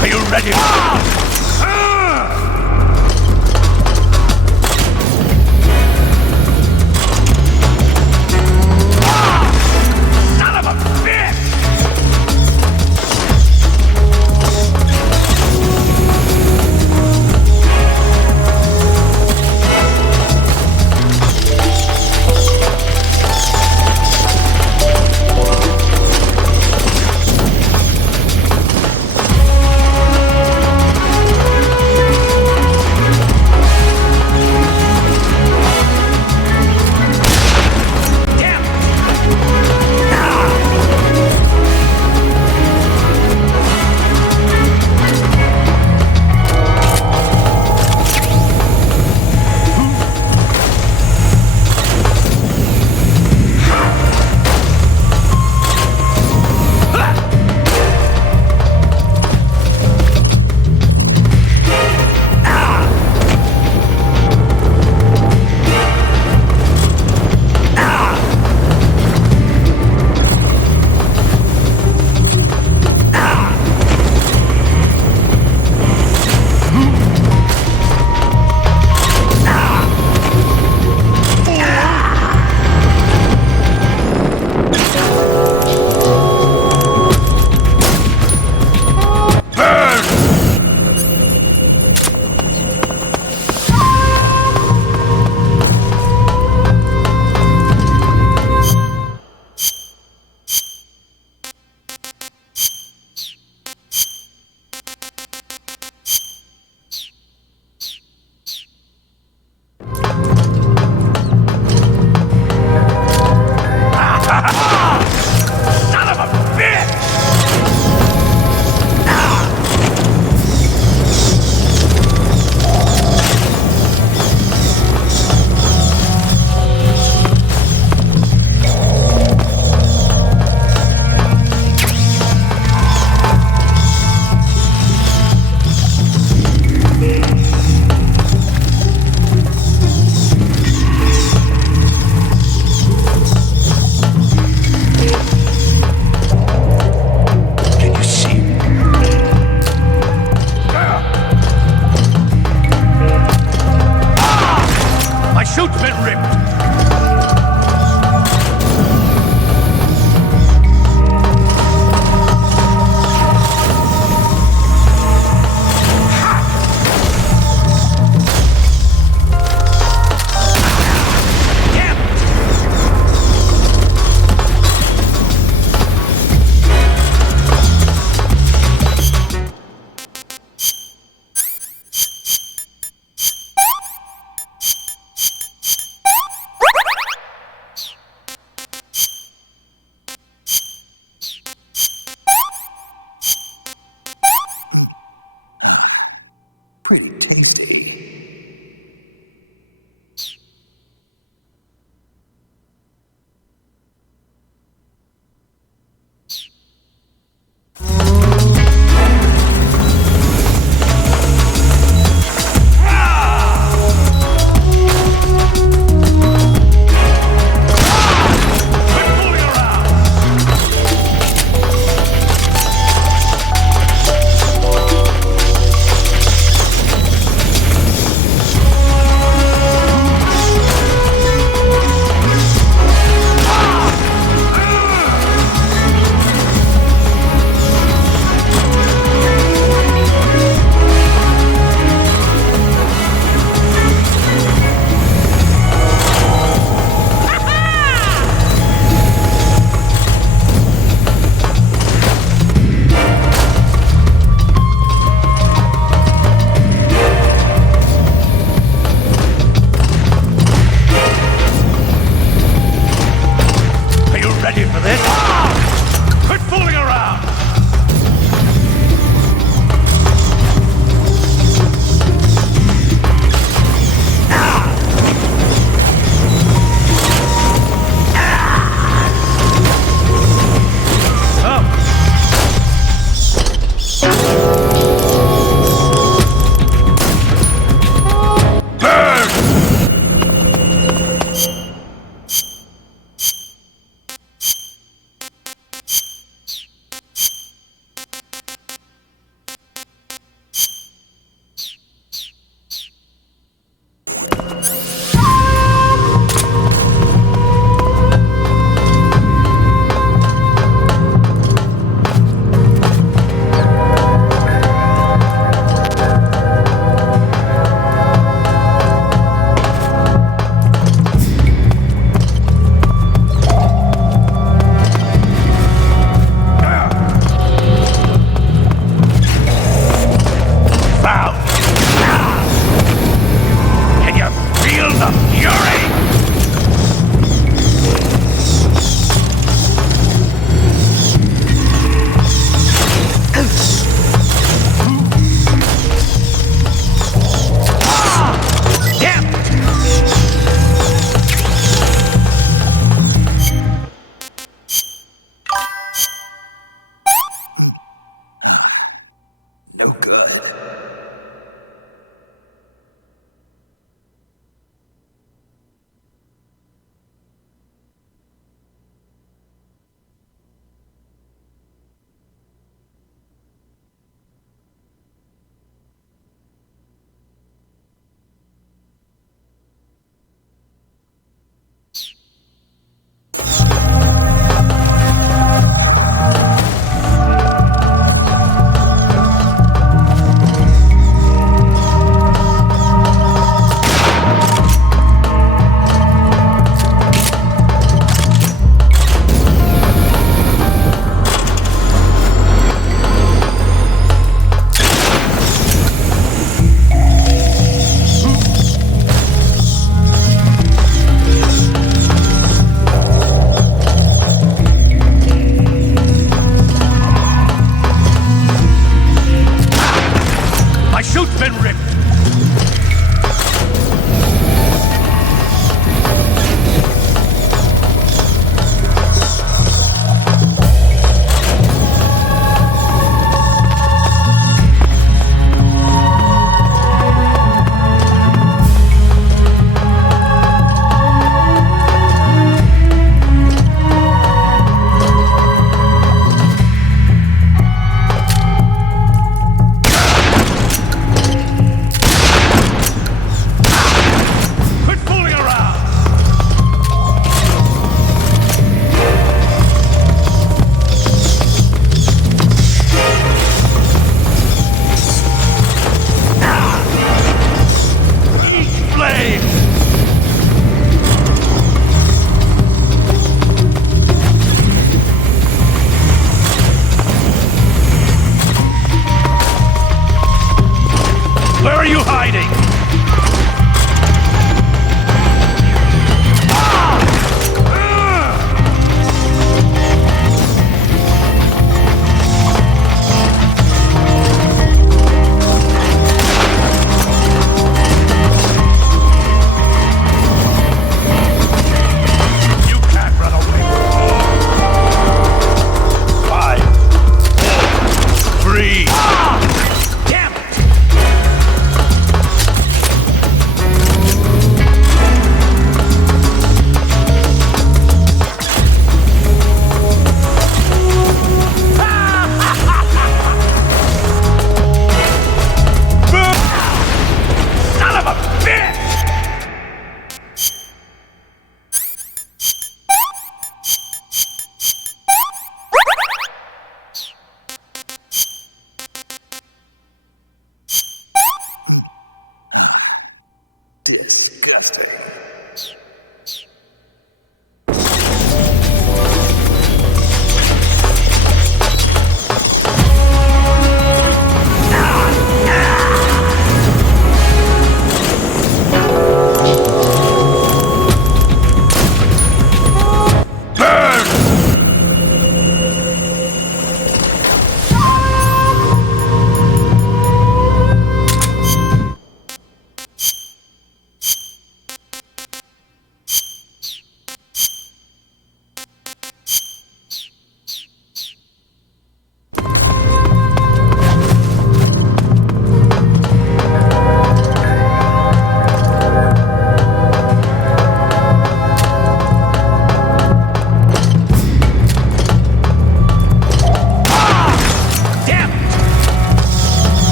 Are you ready? Son of a bitch! Pretty tasty.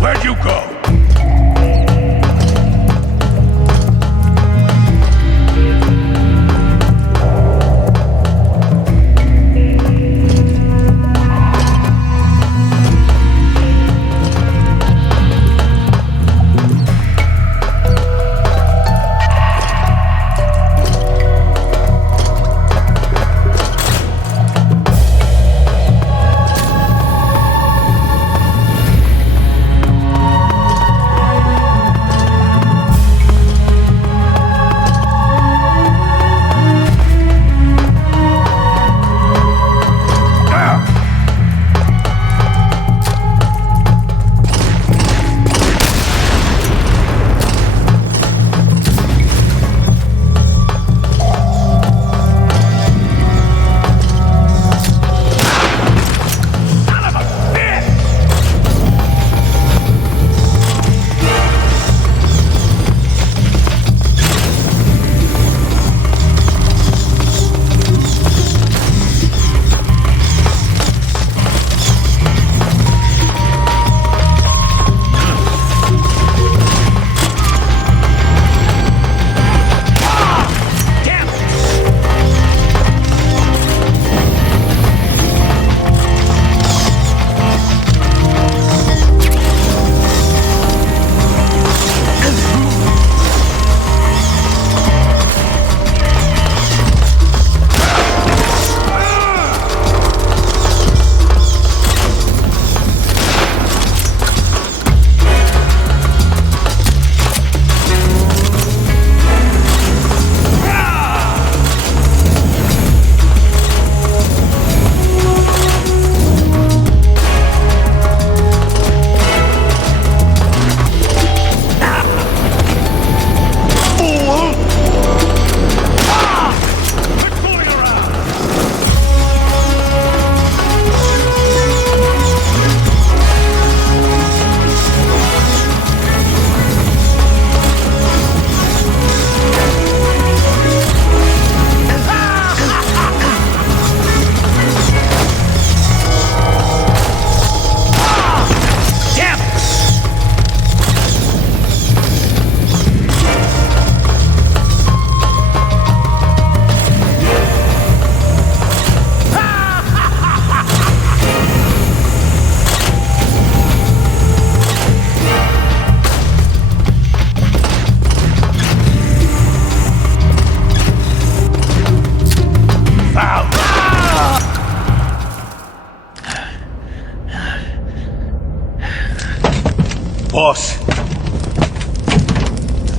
Where'd you go?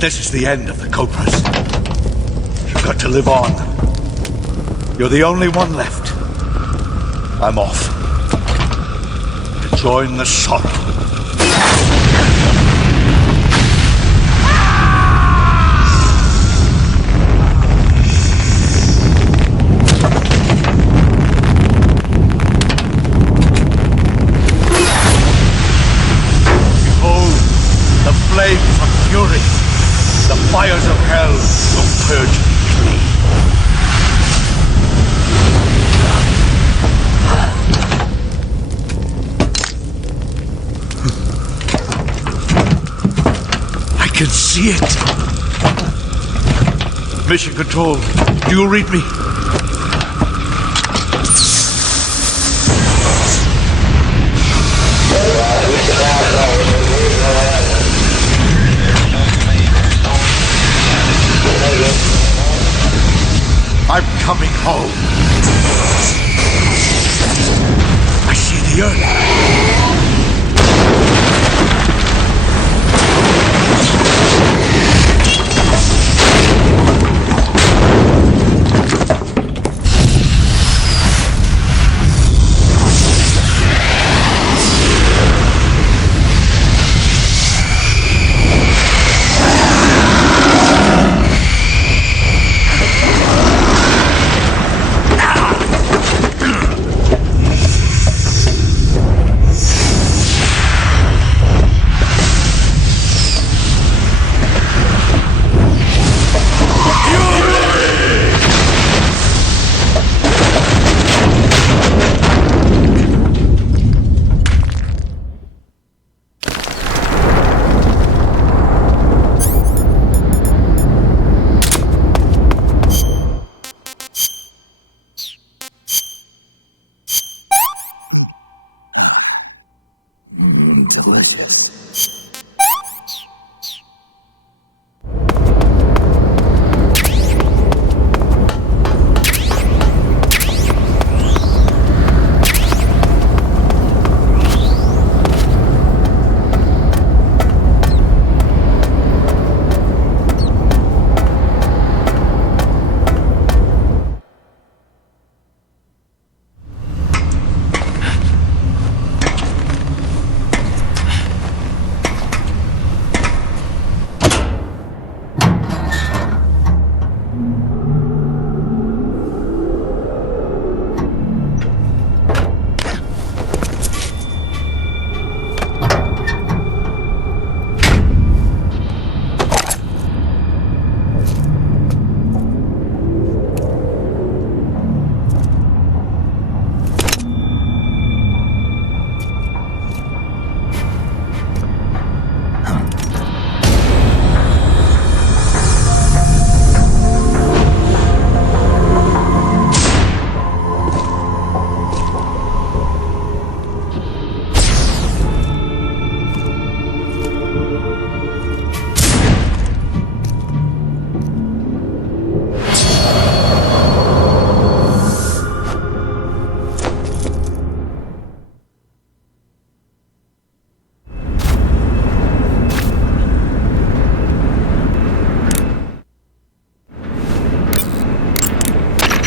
This is the end of the Cobras. You've got to live on. You're the only one left. I'm off. To join the sorrow. Behold, the flames of fury. The fires of hell will purge me clean. I can see it. Mission Control, do you read me? I'm coming home. I see the earth.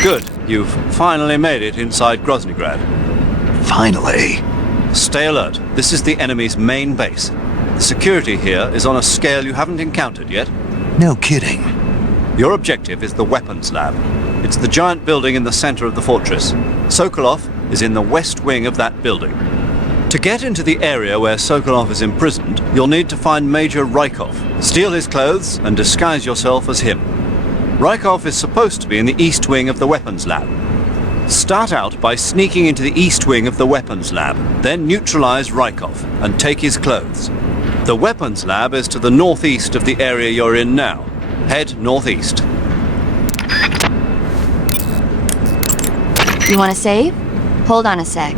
Good. You've finally made it inside Groznygrad. Finally. Stay alert. This is the enemy's main base. The security here is on a scale you haven't encountered yet. No kidding. Your objective is the weapons lab. It's the giant building in the center of the fortress. Sokolov is in the west wing of that building. To get into the area where Sokolov is imprisoned, you'll need to find Major Rykov, steal his clothes, and disguise yourself as him. Rykov is supposed to be in the east wing of the weapons lab. Start out by sneaking into the east wing of the weapons lab, then neutralize Rykov and take his clothes. The weapons lab is to the northeast of the area you're in now. Head northeast. You want to save? Hold on a sec.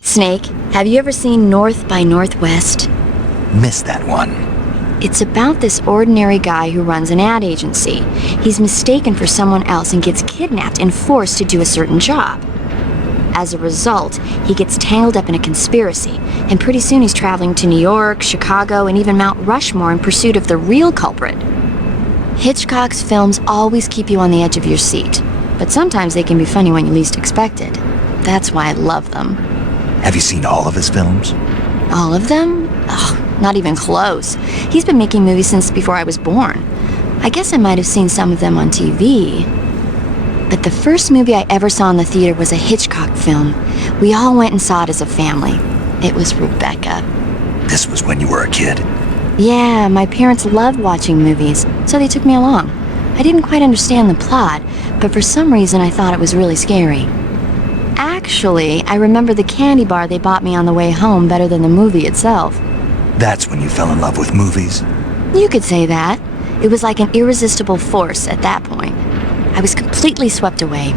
Snake, have you ever seen North by Northwest? Missed that one. It's about this ordinary guy who runs an ad agency. He's mistaken for someone else and gets kidnapped and forced to do a certain job. As a result, he gets tangled up in a conspiracy, and pretty soon he's traveling to New York, Chicago, and even Mount Rushmore in pursuit of the real culprit. Hitchcock's films always keep you on the edge of your seat, but sometimes they can be funny when you least expect it. That's why I love them. Have you seen all of his films? All of them? Ugh, not even close. He's been making movies since before I was born. I guess I might have seen some of them on TV. But the first movie I ever saw in the theater was a Hitchcock film. We all went and saw it as a family. It was Rebecca. This was when you were a kid? Yeah, my parents loved watching movies, so they took me along. I didn't quite understand the plot, but for some reason I thought it was really scary. Actually, I remember the candy bar they bought me on the way home better than the movie itself. That's when you fell in love with movies? You could say that. It was like an irresistible force at that point. I was completely swept away.